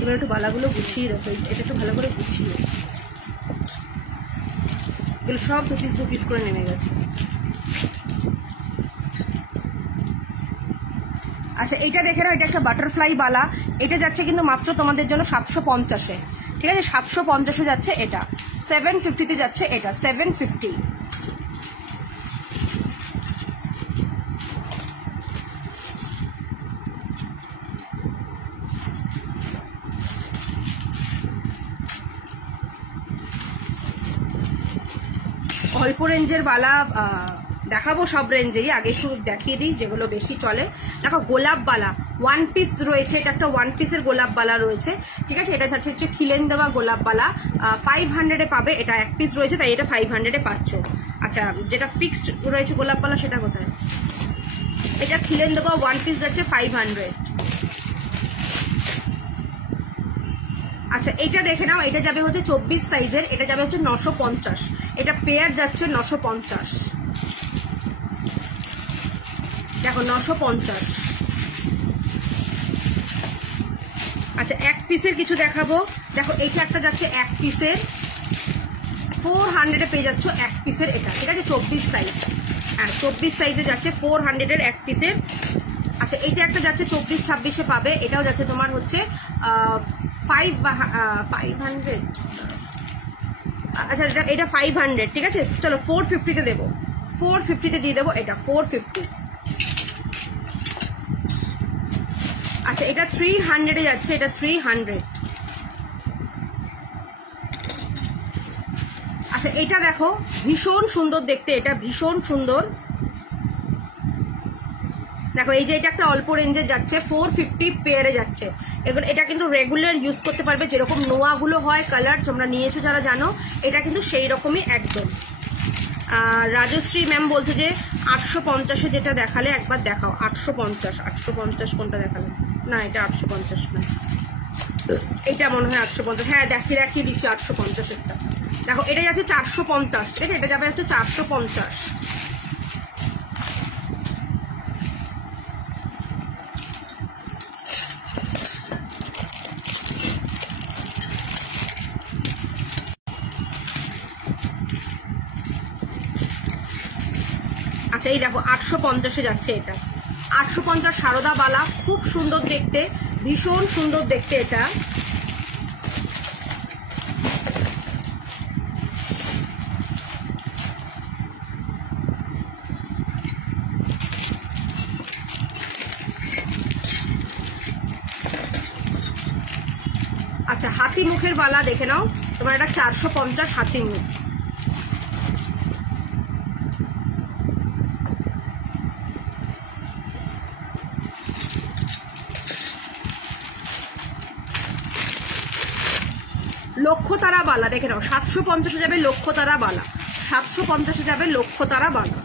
এবার একটু বালাগুলো গুছিয়ে রাখো, এটা একটু ভালো করে গুছিয়ে, এগুলো সব 2 পিস করে নেমে গেছে। আচ্ছা এইটা দেখে নাও, এটা একটা বাটারফ্লাই বালা, এটা যাচ্ছে কিন্তু মাত্র তোমাদের জন্য 750-এ, ঠিক আছে, 750-এ যাচ্ছে এটা, 750-তে যাচ্ছে এটা, 750। অল্প রেঞ্জের বালা দেখাবো, সব রেঞ্জেই আগে একটু দেখিয়ে দিই যেগুলো বেশি চলে। দেখো গোলাপ বালা 1 পিস রয়েছে, এটা একটা 1 পিসের গোলাপ বালা রয়েছে, ঠিক আছে। এটা হচ্ছে খিলেন দেওয়া গোলাপ বালা, 500-এ পাবে, এটা 1 পিস রয়েছে তাই এটা 500-এ পাচ্ছ। আচ্ছা যেটা ফিক্সড রয়েছে গোলাপ বালা সেটা কোথায়? এটা খিলেন দেওয়া 1 পিস যাচ্ছে 500। আচ্ছা এটা দেখে নাও, এটা যাবে হচ্ছে 24 সাইজের, এটা যাবে হচ্ছে 950, এটা পেয়ার যাচ্ছে 950, দেখো 950। আচ্ছা 1 পিসের কিছু দেখাবো, দেখো এইটা একটা যাচ্ছে 1 পিসের 400-এ পেয়ে যাচ্ছ 1 পিসের এটা, ঠিক আছে, 24 সাইজ, হ্যাঁ 24 সাইজে যাচ্ছে 400-এর 1 পিসের। আচ্ছা এইটা একটা যাচ্ছে 24-26-এ পাবে, এটাও যাচ্ছে তোমার হচ্ছে 500। আচ্ছা এটা 500, ঠিক আছে, চলো 450-তে দেবো, 450-তে দিয়ে দেবো এটা 450। আচ্ছা এটা 300-এ যাচ্ছে, এটা 300। আচ্ছা এটা দেখো ভীষণ সুন্দর দেখতে, এটা ভীষণ সুন্দর। দেখো এই যে এটা একটা অল্প রেঞ্জে যাচ্ছে, 450 পেয়ারে যাচ্ছে। এগুলো এটা কিন্তু রেগুলার ইউজ করতে পারবে, যেরকম নোয়াগুলো হয় কালার তোমরা নিয়েছো যারা জানো, এটা কিন্তু সেই রকমই একদম। রাজশ্রী ম্যাম বলছে যে 850-এ যেটা দেখালে একবার দেখাও। 850 কোনটা দেখালে? না এটা 850 না, এটা মনে হয় 850। হ্যাঁ দেখিয়ে দিচ্ছি 850-এরটা। দেখো এটা যাচ্ছে 450, ঠিক আছে, এটা যাবে হচ্ছে 450। আচ্ছা এই দেখো 850-এ যাচ্ছে এটা, 850 সারদা বালা, খুব সুন্দর দেখতে, ভীষণ সুন্দর দেখতে এটা। আচ্ছা হাতি মুখের বালা দেখে নাও, তোমার এটা 450 হাতি মুখ। লক্ষ্যতারা বালা দেখে নাও, 750-এ যাবে লক্ষ্যতারা বালা, 750-এ যাবে লক্ষ্যতারা বালা।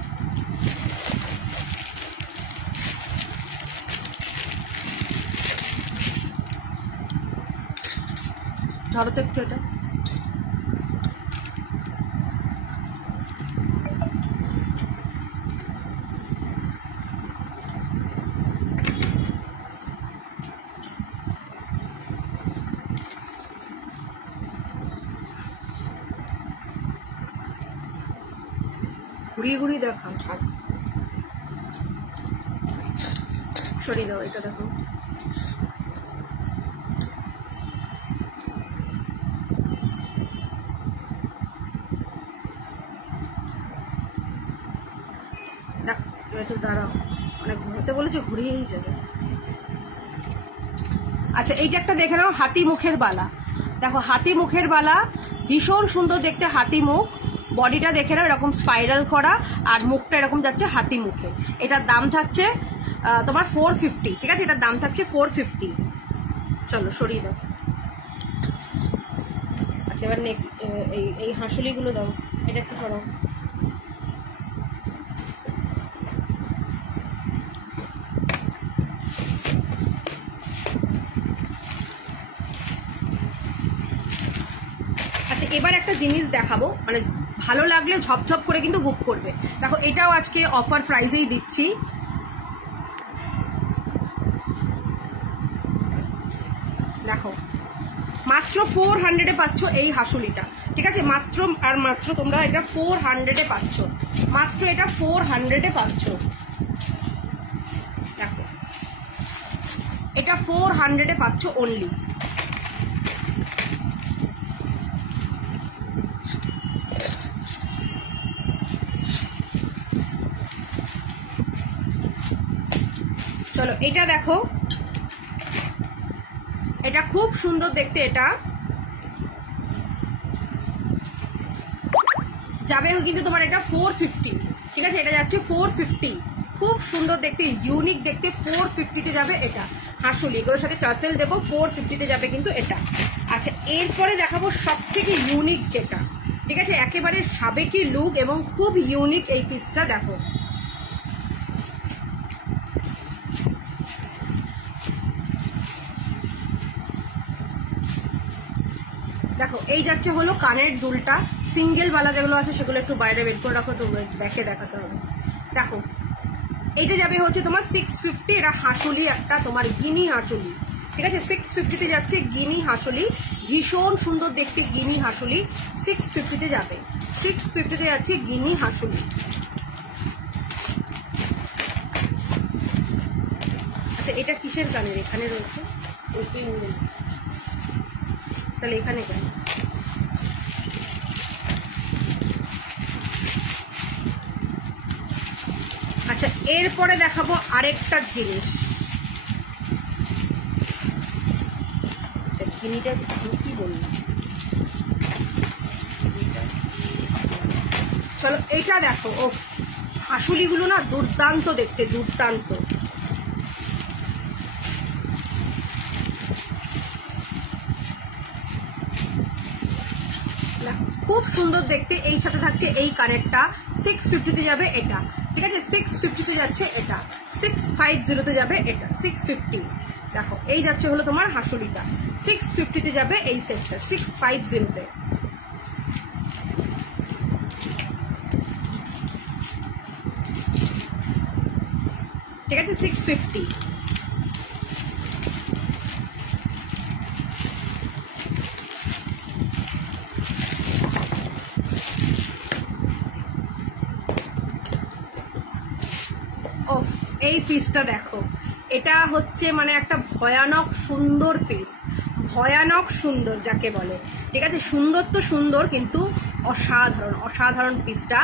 ধরো তো একটু এটা, ঘুরিয়ে ঘুরিয়ে দেখা, সরিয়ে দাও এটা। দেখো একটু দাঁড়াও, মানে ঘুরতে বলেছে ঘুরিয়েই যাবে। আচ্ছা এইটা একটা দেখে নাও, হাতি মুখের বালা। দেখো হাতি মুখের বালা, ভীষণ সুন্দর দেখতে হাতি মুখ। বডিটা দেখে নাও এরকম স্পাইরাল করা, আর মুখটা এরকম যাচ্ছে হাতি মুখে। এটার দাম থাকছে তোমার 450, ঠিক আছে, এটার দাম থাকছে 450। চলো সরিয়ে দাও। আচ্ছা এবার এই হাঁসুলিগুলো দাও, এটা একটু সরাও। আচ্ছা এবার একটা জিনিস দেখাবো, মানে ভালো লাগলে ঝপঝপ করে কিন্তু বুক করবে। দেখো এটাও আজকে অফার প্রাইসেই দিচ্ছি। দেখো মাত্র 400-এ পাচ্ছ এই হাঁসুলিটা, ঠিক আছে, মাত্র আর মাত্র তোমরা এটা 400-এ পাচ্ছ, মাত্র এটা 400-এ পাচ্ছ। দেখো এটা 400-এ পাচ্ছ অনলি। চলো এটা দেখো, এটা খুব সুন্দর দেখতে, এটা যাবে কিন্তু তোমার এটা 450, ঠিক আছে, এটা যাচ্ছে 450। খুব সুন্দর দেখতে, ইউনিক দেখতে, 450-তে যাবে এটা হাঁসুলি। এগুলোর সাথে টাসেল দেবো, 450-তে যাবে কিন্তু এটা। আচ্ছা এরপরে দেখাবো সব থেকে ইউনিক যেটা, ঠিক আছে, একেবারে সাবেকি লুক এবং খুব ইউনিক এই পিসটা। দেখো দেখো এই যাচ্ছে হলো কানের দুলটা, সিঙ্গেল বালা যেগুলো আছে সেগুলো একটু বাইরে বের করে রাখো, তো দেখে দেখাতে হবে। দেখো এইটা যাবে হচ্ছে তোমার 650, এটা হাঁসুলি একটা তোমার গিনি হাঁসুলি, ঠিক আছে, 650-তে যাচ্ছে গিনি হাঁসুলি, ভীষণ সুন্দর দেখতে গিনি হাঁসুলি, 650-তে যাবে, 650-তে যাচ্ছে গিনি হাঁসুলি। আচ্ছা এটা কিসের কানের? এখানে রয়েছে, তাহলে এখানে কেন? আচ্ছা এরপরে দেখাবো আরেকটা জিনিস। আচ্ছা গিনিটা কি বললাম, চলো এইটা দেখো, ও হাসুলিগুলো না দুর্দান্ত দেখতে, দুর্দান্ত। খুব সুন্দর দেখতে। এই সাথে থাকছে এই কানেরটা, 650-তে যাবে এটা, ঠিক আছে? 650-তে যাচ্ছে এটা, 650-তে যাবে এটা, 650। দেখো এই যাচ্ছে হলো তোমার হাসুলিটা, 650-তে যাবে এই সেটটা, 650-তে। ঠিক আছে, 650। এই পিসটা দেখো, এটা হচ্ছে মানে একটা ভয়ানক সুন্দর পিস, ভয়ানক সুন্দর যাকে বলে, ঠিক আছে? সুন্দর তো সুন্দর, কিন্তু অসাধারণ, অসাধারণ পিসটা।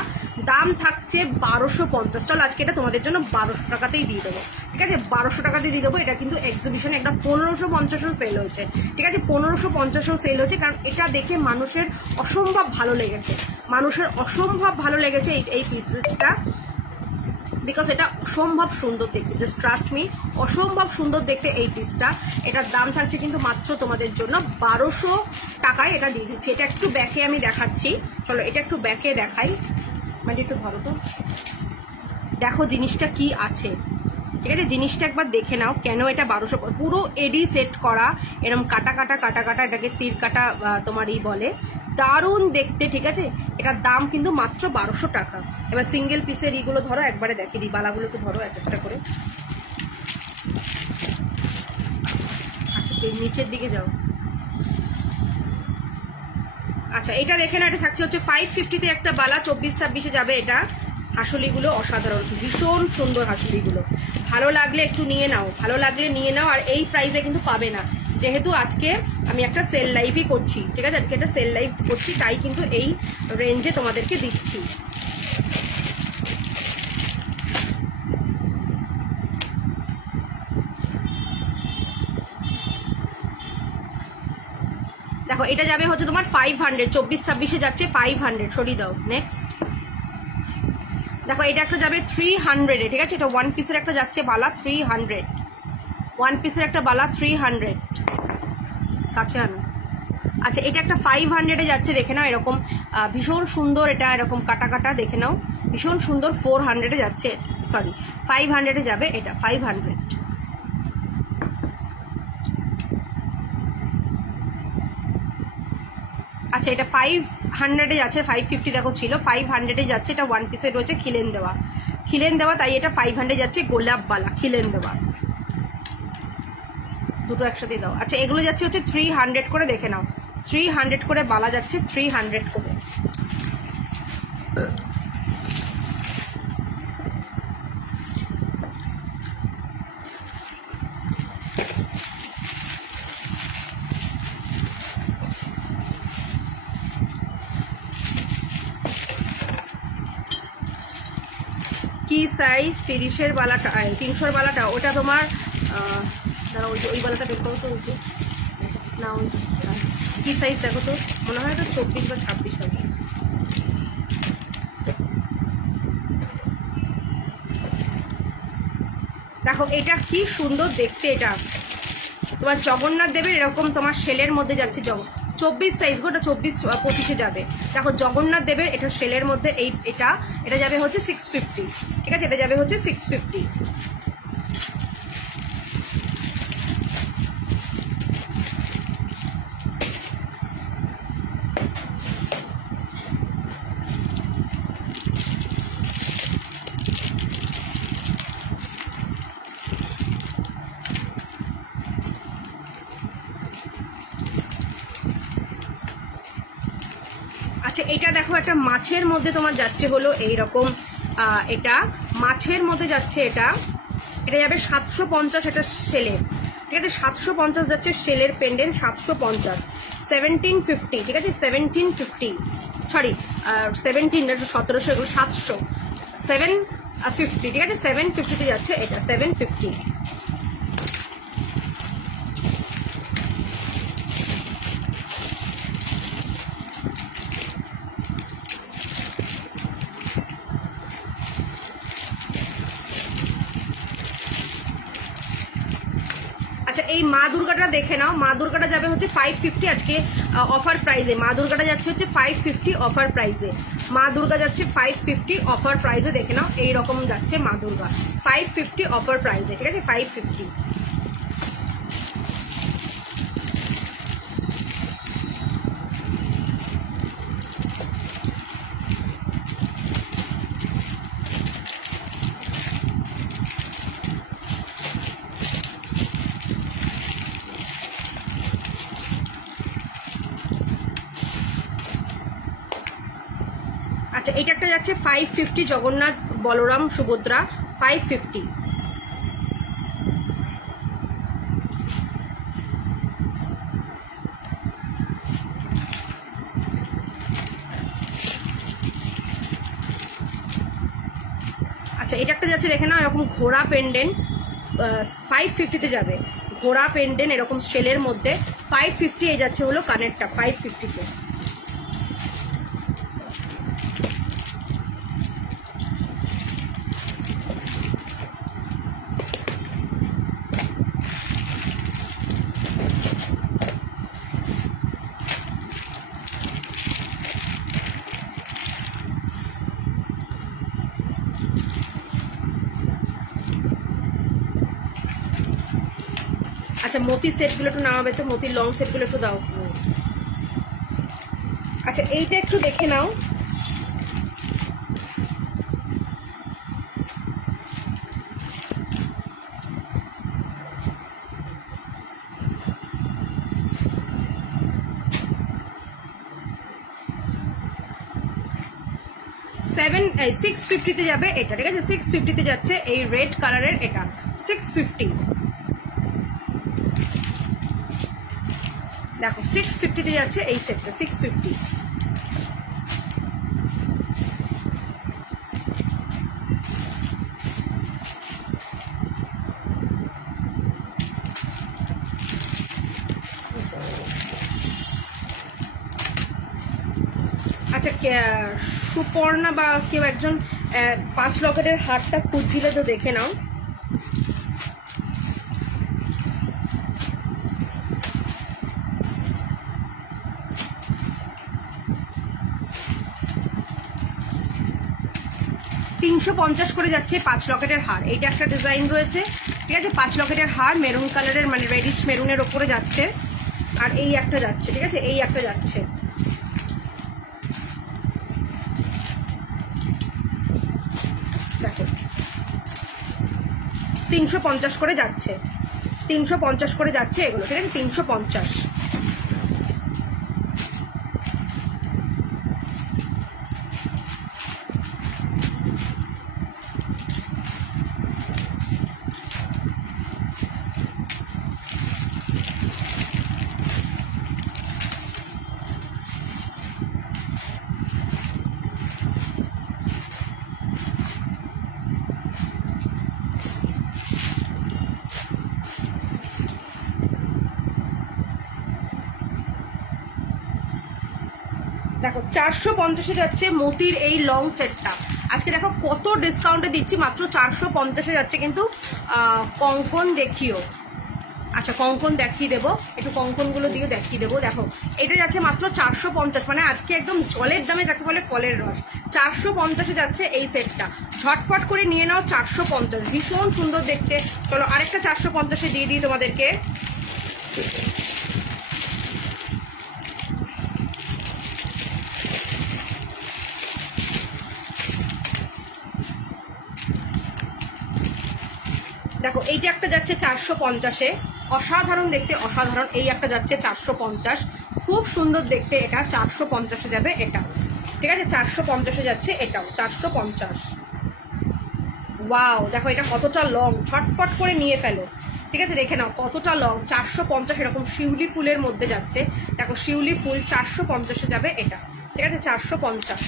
দাম থাকছে 1250। চলো আজকে এটা তোমাদের জন্য 1200 টাকাতেই দিয়ে দেবো, ঠিক আছে? 1200 টাকাতেই দিয়ে দেবো। এটা কিন্তু এক্সিবিশনে একটা 1550 সেল হয়েছে, ঠিক আছে? 1550 সেল হয়েছে, কারণ এটা দেখে মানুষের অসম্ভব ভালো লেগেছে, মানুষের অসম্ভব ভালো লেগেছে এই পিসটা, বিকজ এটা অসম্ভব সুন্দর দেখতে, জাস্ট ট্রাস্ট মি, অসম্ভব সুন্দর দেখতে এই পিসটা। এটার দাম থাকছে কিন্তু মাত্র তোমাদের জন্য 1200 টাকায় এটা দিয়ে দিচ্ছি। এটা একটু ব্যাকে আমি দেখাচ্ছি, চলো এটা একটু ব্যাকে দেখাই, মানে একটু ধরো তো, দেখো জিনিসটা কি আছে, ঠিক আছে? জিনিসটা একবার দেখে নাও, কেন এটা 1200, পুরো এডি সেট করা, এরকম কাটা কাটা কাটা কাটা, এটাকে তীর কাটা তোমার এই বলে, দারুণ দেখতে, ঠিক আছে? এটার দাম কিন্তু মাত্র 1200 টাকা। এবার সিঙ্গেল পিসের ইগুলো ধরো, একবারে দেখে দিই, বালাগুলো একটু ধরো এক একটা করে, নিচের দিকে যাও। আচ্ছা এটা দেখে না, এটা থাকছে হচ্ছে 550-তে একটা বালা, 24-26-এ যাবে এটা। হাসুলিগুলো অসাধারণ, ভীষণ সুন্দর হাসুলিগুলো, ভালো লাগলে একটু নিয়ে নাও, ভালো লাগলে নিয়ে নাও। আর এই প্রাইসে কিন্তু পাবে না, যেহেতু আজকে আমি একটা সেল লাইভই করছি, ঠিক আছে? আজকে একটা সেল লাইভ করছি, তাই কিন্তু এই রেঞ্জে তোমাদেরকে দিচ্ছি। দেখো এটা যাবে হচ্ছে তোমার 500, 24-26-এ যাচ্ছে 500, সরিয়ে দাও। নেক্সট দেখো এটা একটা যাবে 300-এ, ঠিক আছে? এটা 1 পিসের একটা যাচ্ছে বালা 300, 1 পিসের একটা বালা 300, কাছে আনো। আচ্ছা এটা একটা 500-এ যাচ্ছে, দেখে নাও, এরকম ভীষণ সুন্দর, এটা এরকম কাটা কাটা, দেখে নাও, ভীষণ সুন্দর। 400-এ যাচ্ছে, সরি 500-এ যাবে এটা, 500। আচ্ছা এটা 500-এ যাচ্ছে, 550 দেখো ছিল, 500-এ যাচ্ছে, এটা 1 পিসের রয়েছে, খিলেন দেওয়া, খিলেন দেওয়া, তাই এটা 500 যাচ্ছে, গোলাপ বালা খিলেন দেওয়া, দুটো একসাথে দাও। আচ্ছা এগুলো যাচ্ছে হচ্ছে 300 করে, দেখে নাও, 300 করে বালা যাচ্ছে, 300 করে। কি সাইজ? 30-এর বালাটা, 300-এর বালাটা, ওটা তোমার দাঁড়া, ওই বালাটা বের করো তো, না ওই কি সাইজ দেখো তো, মনে হয় এটা 24 বা 26 হবে। দেখো এটা কি সুন্দর দেখতে, এটা তোমার জগন্নাথ দেবের এরকম তোমার সেলের মধ্যে যাচ্ছে, 24 সাইজ গো, এটা 24-25-এ যাবে। দেখো জগন্নাথ দেবের এটা সেলের মধ্যে, এই এটা যাবে হচ্ছে 650, ঠিক আছে? এটা যাবে হচ্ছে 650। আচ্ছা এটা দেখো একটা মাছের মধ্যে তোমার যাচ্ছে হলো এইরকম, এটা মাছের মধ্যে যাচ্ছে, এটা যাবে 750, এটা সেলের, ঠিক আছে? 750 যাচ্ছে সেলের পেন্ডেন্ট, 750, 1750, ঠিক আছে? 1750, সরি 17, 1700, এগুলো 700, 750, ঠিক আছে? 750-তে যাচ্ছে এটা, 750। আচ্ছা এই মা দুর্গাটা দেখে নাও, মা দুর্গাটা যাবে হচ্ছে 550 আজকে অফার প্রাইসে। মা দুর্গাটা যাচ্ছে হচ্ছে 550 অফার প্রাইসে। মা দুর্গা যাচ্ছে 550 অফার প্রাইসে, দেখে নাও এইরকম যাচ্ছে মা দুর্গা 550 অফার প্রাইসে, ঠিক আছে 550। আচ্ছা এটা একটা যাচ্ছে 550 জগন্নাথ বলরাম সুভদ্রা 550। আচ্ছা এটা একটা যাচ্ছে দেখে নাও এরকম ঘোড়া পেন্ডেন্ট 550-তে যাবে, ঘোড়া পেন্ডেন্ট এরকম সেলের মধ্যে 550 এ যাচ্ছে হলো কানেরটা 550-তে। আচ্ছা মতির সেটগুলো একটু নামাবে তো, মতির লং সেটগুলো একটু দাও। আচ্ছা এইটা একটু দেখে নাও, সেভেন 650-তে যাবে এটা, ঠিক আছে 650-তে যাচ্ছে এই রেড কালারের এটা 650। দেখো 650-তে যাচ্ছে এই সেটটা 650। আচ্ছা সুপর্ণা বা কেউ একজন 5 লকেটের হারটা খুঁজছিলে তো দেখে নাও। $350 করে যাচ্ছে 5 লকেটের হার। এইটা একটা ডিজাইন রয়েছে, ঠিক আছে 5 লকেটের হার মেরুন কালারের মানে রেডিশ মেরুনের ওপরে যাচ্ছে। আর এই একটা যাচ্ছে, ঠিক আছে এই একটা যাচ্ছে। দেখো 350 করে যাচ্ছে, 350 করে যাচ্ছে এগুলো, ঠিক আছে 350। দেখো 450-এ যাচ্ছে মতির এই লং সেটটা। আজকে দেখো কত ডিসকাউন্টে দিচ্ছি, মাত্র 450-এ যাচ্ছে। কিন্তু কঙ্কন দেখিও, আচ্ছা কঙ্কন দেখিয়ে দেবো, একটু কঙ্কনগুলো দিয়ে দেখিয়ে দেবো। দেখো এটা যাচ্ছে মাত্র 450, মানে আজকে একদম জলের দামে যাকে বলে ফলের রস। 450-এ যাচ্ছে এই সেটটা, ঝটপট করে নিয়ে নাও 450, ভীষণ সুন্দর দেখতে। চলো আরেকটা 450-এ দিয়ে দিই তোমাদেরকে। দেখো এইটা একটা যাচ্ছে 450-এ, অসাধারণ দেখতে, অসাধারণ। এই একটা যাচ্ছে 450, খুব সুন্দর দেখতে, এটা 450-এ যাবে এটা, ঠিক আছে 450-এ যাচ্ছে এটাও 450। ওয়াও দেখো এটা কতটা লং, ছটপট করে নিয়ে ফেলো, ঠিক আছে দেখে নাও কতটা লং। 450 এরকম শিউলি ফুলের মধ্যে যাচ্ছে। দেখো শিউলি ফুল 450-এ যাবে এটা, ঠিক আছে 450।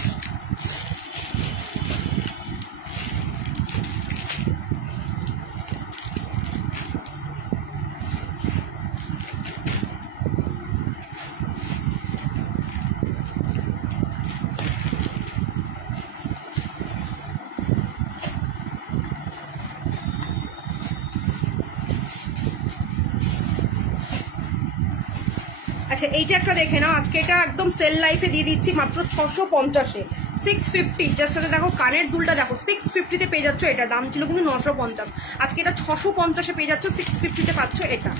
আচ্ছা এইটা একটা দেখে নাও, আজকে এটা একদম সেল লাইফে দিয়ে দিচ্ছি মাত্র 650-এ, 650। জাস্ট সাথে দেখো কানের দুলটা দেখো 650-তে পেয়ে যাচ্ছ, এটা দাম ছিল কিন্তু 950, আজকে এটা 650-এ পেয়ে যাচ্ছ, 650-তে পাচ্ছ এটা।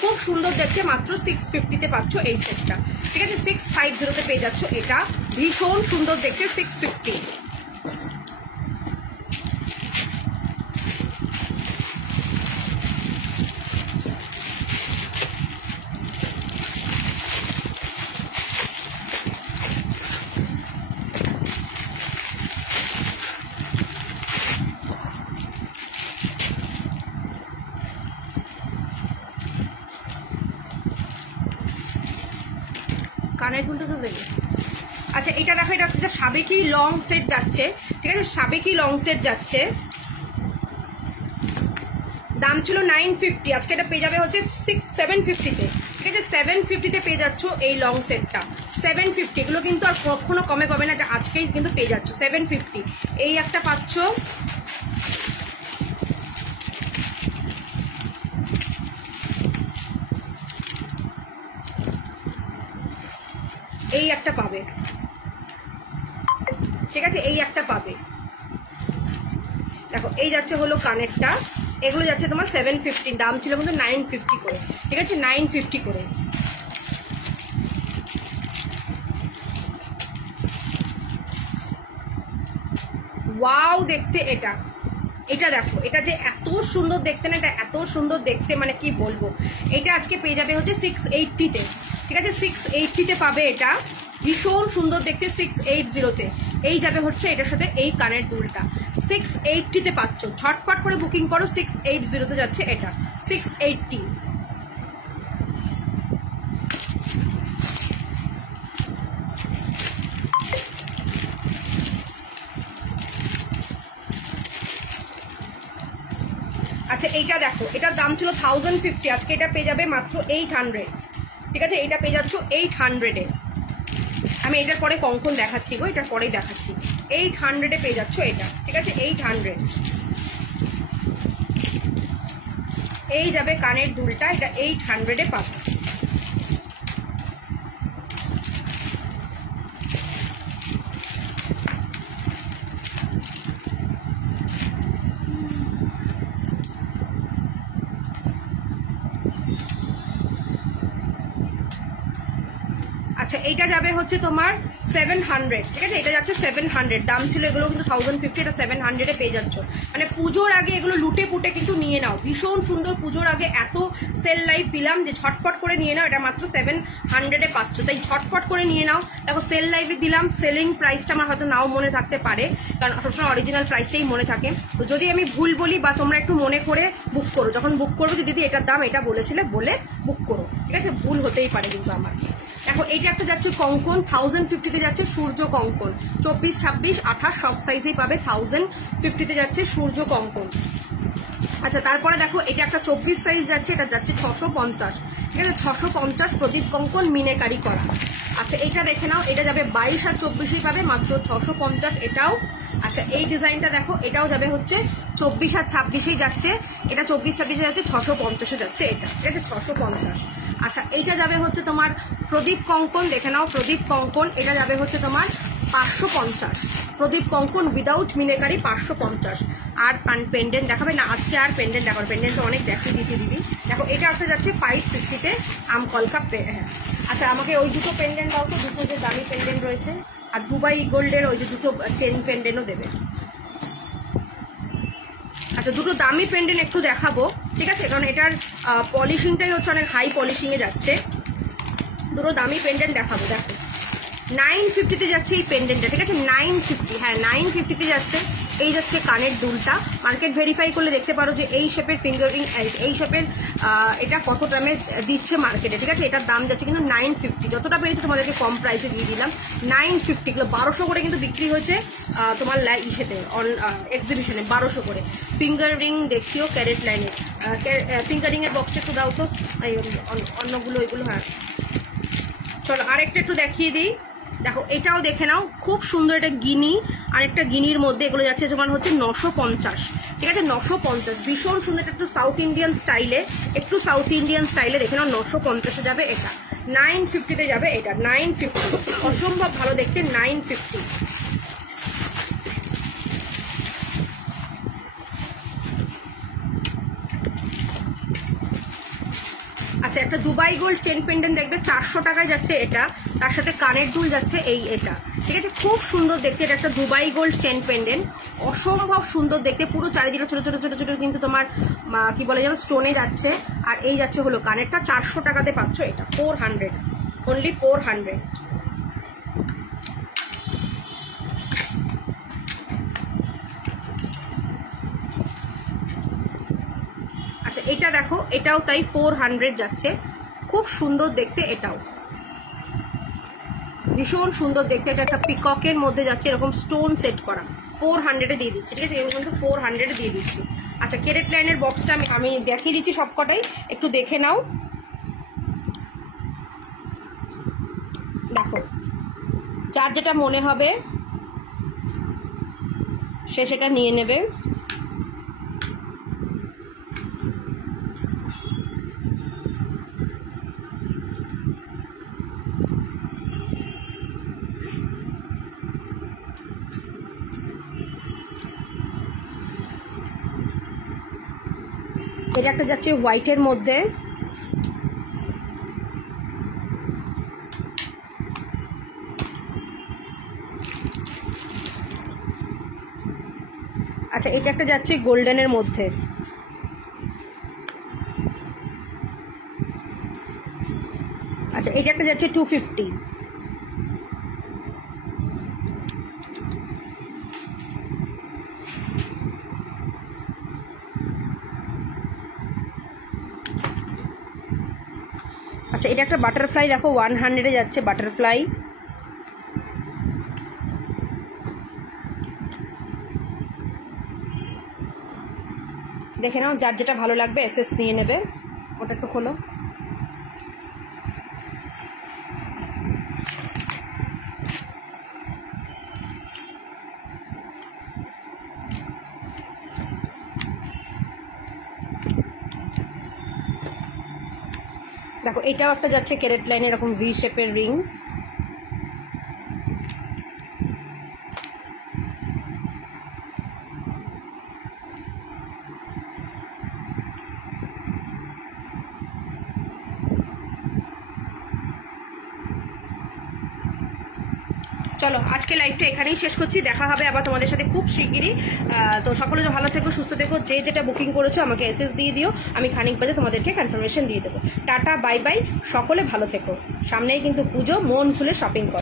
খুব সুন্দর দেখতে, মাত্র 650-তে পাচ্ছ এই সেটটা, ঠিক আছে। 650-তে পেয়ে যাচ্ছ এটা, ভীষণ সুন্দর দেখতে, 650। কানের দুলটা তো দেখি। আচ্ছা এটা দেখো, এটা হচ্ছে সাবেকি লং সেট যাচ্ছে, ঠিক আছে, সাবেকি লং সেট যাচ্ছে, দাম ছিল 950, আজকে এটা পেয়ে যাবে হচ্ছে 750-তে, ঠিক আছে। 750-তে পেয়ে যাচ্ছ এই লং সেটটা, 750। এগুলো কিন্তু আর কখনো কমে পাবে না, এটা আজকেই কিন্তু পেয়ে যাচ্ছ 750। এই একটা পাচ্ছ, এই একটা পাবে, ঠিক আছে, এই একটা পাবে। দেখো এই যাচ্ছে হলো কানেরটা, এগুলো যাচ্ছে তোমার 750, দাম ছিল কিন্তু 950 করে, ঠিক আছে, 950 করে। ওয়াও দেখতে এটা, এটা দেখো, এটা যে এত সুন্দর দেখতে না, এটা এত সুন্দর দেখতে মানে কি বলবো। এটা আজকে পেয়ে যাবে হচ্ছে 680-তে, ঠিক আছে, 680-তে পাবে এটা, ভীষণ সুন্দর দেখতে, 680-তে। এই যাবে হচ্ছে এটার সাথে এই কানের দুলটা, 680-তে পাচ্ছ, ঝটপট করে বুকিং করো, 680-তে যাচ্ছে এটা, 680। আচ্ছা এইটা দেখো, এটার দাম ছিল 1050, আজকে এটা পেয়ে যাবে মাত্র 800, ঠিক আছে, এইটা পেয়ে যাচ্ছ 800-এ। আমি এটার পরে কঙ্কন দেখাচ্ছি গো, এটার পরেই দেখাচ্ছি। 800-এ পেয়ে যাচ্ছ এটা, ঠিক আছে, 800। এই যাবে কানের দুলটা, এটা 800-এ পাবো। আচ্ছা এইটা যাবে হচ্ছে তোমার 700, ঠিক আছে, এটা যাচ্ছে 700, দাম ছিল এগুলো কিন্তু 1050, এটা 700-এ পেয়ে যাচ্ছ। মানে পুজোর আগে এগুলো লুটে পুটে কিন্তু নিয়ে নাও, ভীষণ সুন্দর, পুজোর আগে এত সেল লাইভ দিলাম যে ঝটপট করে নিয়ে নাও, এটা মাত্র 700-এ পাচ্ছ, তাই ঝটপট করে নিয়ে নাও। দেখো সেল লাইভে দিলাম, সেলিং প্রাইসটা আমার হয়তো নাও মনে থাকতে পারে, কারণ সবসময় অরিজিনাল প্রাইসটাই মনে থাকে, তো যদি আমি ভুল বলি বা তোমরা একটু মনে করে বুক করো, যখন বুক করবো যে দিদি এটার দাম এটা বলেছিলে বলে বুক করো, ঠিক আছে, ভুল হতেই পারে কিন্তু আমার। দেখো এইটা একটা যাচ্ছে কঙ্কন, 1050-তে যাচ্ছে সূর্য কঙ্কন, 24, 26, 28 সব সাইজেই পাবে, 1050-তে যাচ্ছে সূর্য কঙ্কন। আচ্ছা তারপরে দেখো এটা একটা 24 সাইজ যাচ্ছে, এটা যাচ্ছে 650, ঠিক আছে, 650 প্রদীপ কঙ্কন মিনেকারি করা। আচ্ছা এইটা দেখে নাও, এটা যাবে 22 আর 24-এই পাবে মাত্র 650 এটাও। আচ্ছা এই ডিজাইনটা দেখো, এটাও যাবে হচ্ছে 24 আর 26-এই যাচ্ছে, এটা 24, 26-এ যাচ্ছে, 650-এ যাচ্ছে এটা, ঠিক আছে, 650। আচ্ছা এইটা যাবে হচ্ছে তোমার প্রদীপ কঙ্কন, দেখে নাও প্রদীপ কঙ্কন, এটা যাবে হচ্ছে তোমার 550, প্রদীপ কঙ্কন উইদাউট মিনেকারি 550। আর পেন্ডেন্ট দেখাবে না আজকে, আর পেন্ডেন্ট দেখাবে, পেন্ডেন্ট তো অনেক দেখিয়ে দিয়েছি দিদি। দেখো এটা একটা যাচ্ছে 550-তে আমকলকা, হ্যাঁ। আচ্ছা আমাকে ওই দুটো পেন্ডেন্ট দাও তো, দুটো যে দামি পেন্ডেন্ট রয়েছে, আর দুবাই গোল্ডের ওই যে দুটো চেন পেন্ডেন্টও দেবে। আচ্ছা দুটো দামি পেন্ডেন্ট একটু দেখাবো, ঠিক আছে, কারণ এটার পলিশিংটাই হচ্ছে অনেক হাই পলিশিংয়ে যাচ্ছে, দুটো দামি পেন্ডেন্ট দেখাবো। দেখো 950-তে যাচ্ছে এই পেন্ডেন্টটা, ঠিক আছে, 950, হ্যাঁ 950-তে যাচ্ছে। এই যাচ্ছে কানের দুলটা, মার্কেট ভেরিফাই করলে দেখতে পারো যে এই শেপের ফিঙ্গারিং, এই শেপের এটা কত দামে দিচ্ছে মার্কেটে, ঠিক আছে, এটার দাম যাচ্ছে কিন্তু 950, যতটা পেরেছে তোমাদেরকে কম প্রাইসে দিয়ে দিলাম, 950 কিলো, 1200 করে কিন্তু বিক্রি হয়েছে তোমার ইসেতে এক্সিবিশনে, 1200 করে। ফিঙ্গারিং দেখিও ক্যারেট লাইনে, ফিঙ্গারিং এর বক্সে একটু দাও তো, অন্যগুলো এগুলো, হ্যাঁ চলো আরেকটা একটু দেখিয়ে দিই। দেখো এটাও দেখে নাও, খুব সুন্দর। এটা গিনি, আর একটা গিনির মধ্যে এগুলো যাচ্ছে তোমার হচ্ছে 950, ঠিক আছে, 950, ভীষণ সুন্দর। এটা একটু সাউথ ইন্ডিয়ান স্টাইলে, দেখে নাও 950-এ যাবে এটা, 950-তে যাবে এটা, 950, অসম্ভব ভালো দেখতে, 950। আচ্ছা, একটা দুবাই গোল্ড চেন পেন্ডেন্ট দেখবে 400 টাকায় যাচ্ছে এটা, তার সাথে কানের দুল যাচ্ছে এটা, ঠিক আছে, খুব সুন্দর দেখতে। এটা একটা দুবাই গোল্ড চেন পেন্ডেন্ট, অসম্ভব সুন্দর দেখতে, পুরো চারিদিকে ছোট ছোট ছোট ছোট কিন্তু তোমার কি বলে যেন স্টোনে যাচ্ছে। আর এই যাচ্ছে হলো কানেরটা, 400 টাকাতে পাচ্ছ এটা, 400, অনলি 400। আচ্ছা এটা দেখো, এটাও তাই 400 যাচ্ছে, খুব সুন্দর দেখতে, এটাও ভীষণ সুন্দর দেখতে। এটা একটা পিককের মধ্যে যাচ্ছে, এরকম স্টোন সেট করা, 400-এ দিয়ে দিচ্ছি, ঠিক আছে, এগুলো কিন্তু 400-এ দিয়ে দিচ্ছি। আচ্ছা কেরেট লাইনের বক্সটা আমি দেখিয়ে দিচ্ছি সবকটাই, একটু দেখে নাও। দেখো যার যেটা মনে হবে সে সেটা নিয়ে নেবে। এটা একটা যাচ্ছে হোয়াইটের মধ্যে, আচ্ছা এটা একটা যাচ্ছে গোল্ডেনের মধ্যে, আচ্ছা এটা একটা যাচ্ছে 250, আচ্ছা এটা একটা বাটারফ্লাই, দেখো 100-এ যাচ্ছে বাটারফ্লাই। দেখে নাও, যার যেটা ভালো লাগবে এসএস নিয়ে নেবে। ওটা একটু খোলো। দেখো এটাও একটা যাচ্ছে ক্যারেট লাইনে, এরকম ভি শেপের রিং, চলো আজকে লাইভটা এখানেই শেষ করছি, দেখা হবে আবার তোমাদের সাথে খুব শিগগিরই। তো সকলে ভালো থেকো, সুস্থ থেকো, যে যেটা বুকিং করেছো আমাকে এসএস দিয়ে দিও, আমি খানিক বাজে তোমাদেরকে কনফার্মেশন দিয়ে দেবো। টাটা, বাই বাই, সকলে ভালো থেকো। সামনেই কিন্তু পুজো, মন খুলে শপিং করো।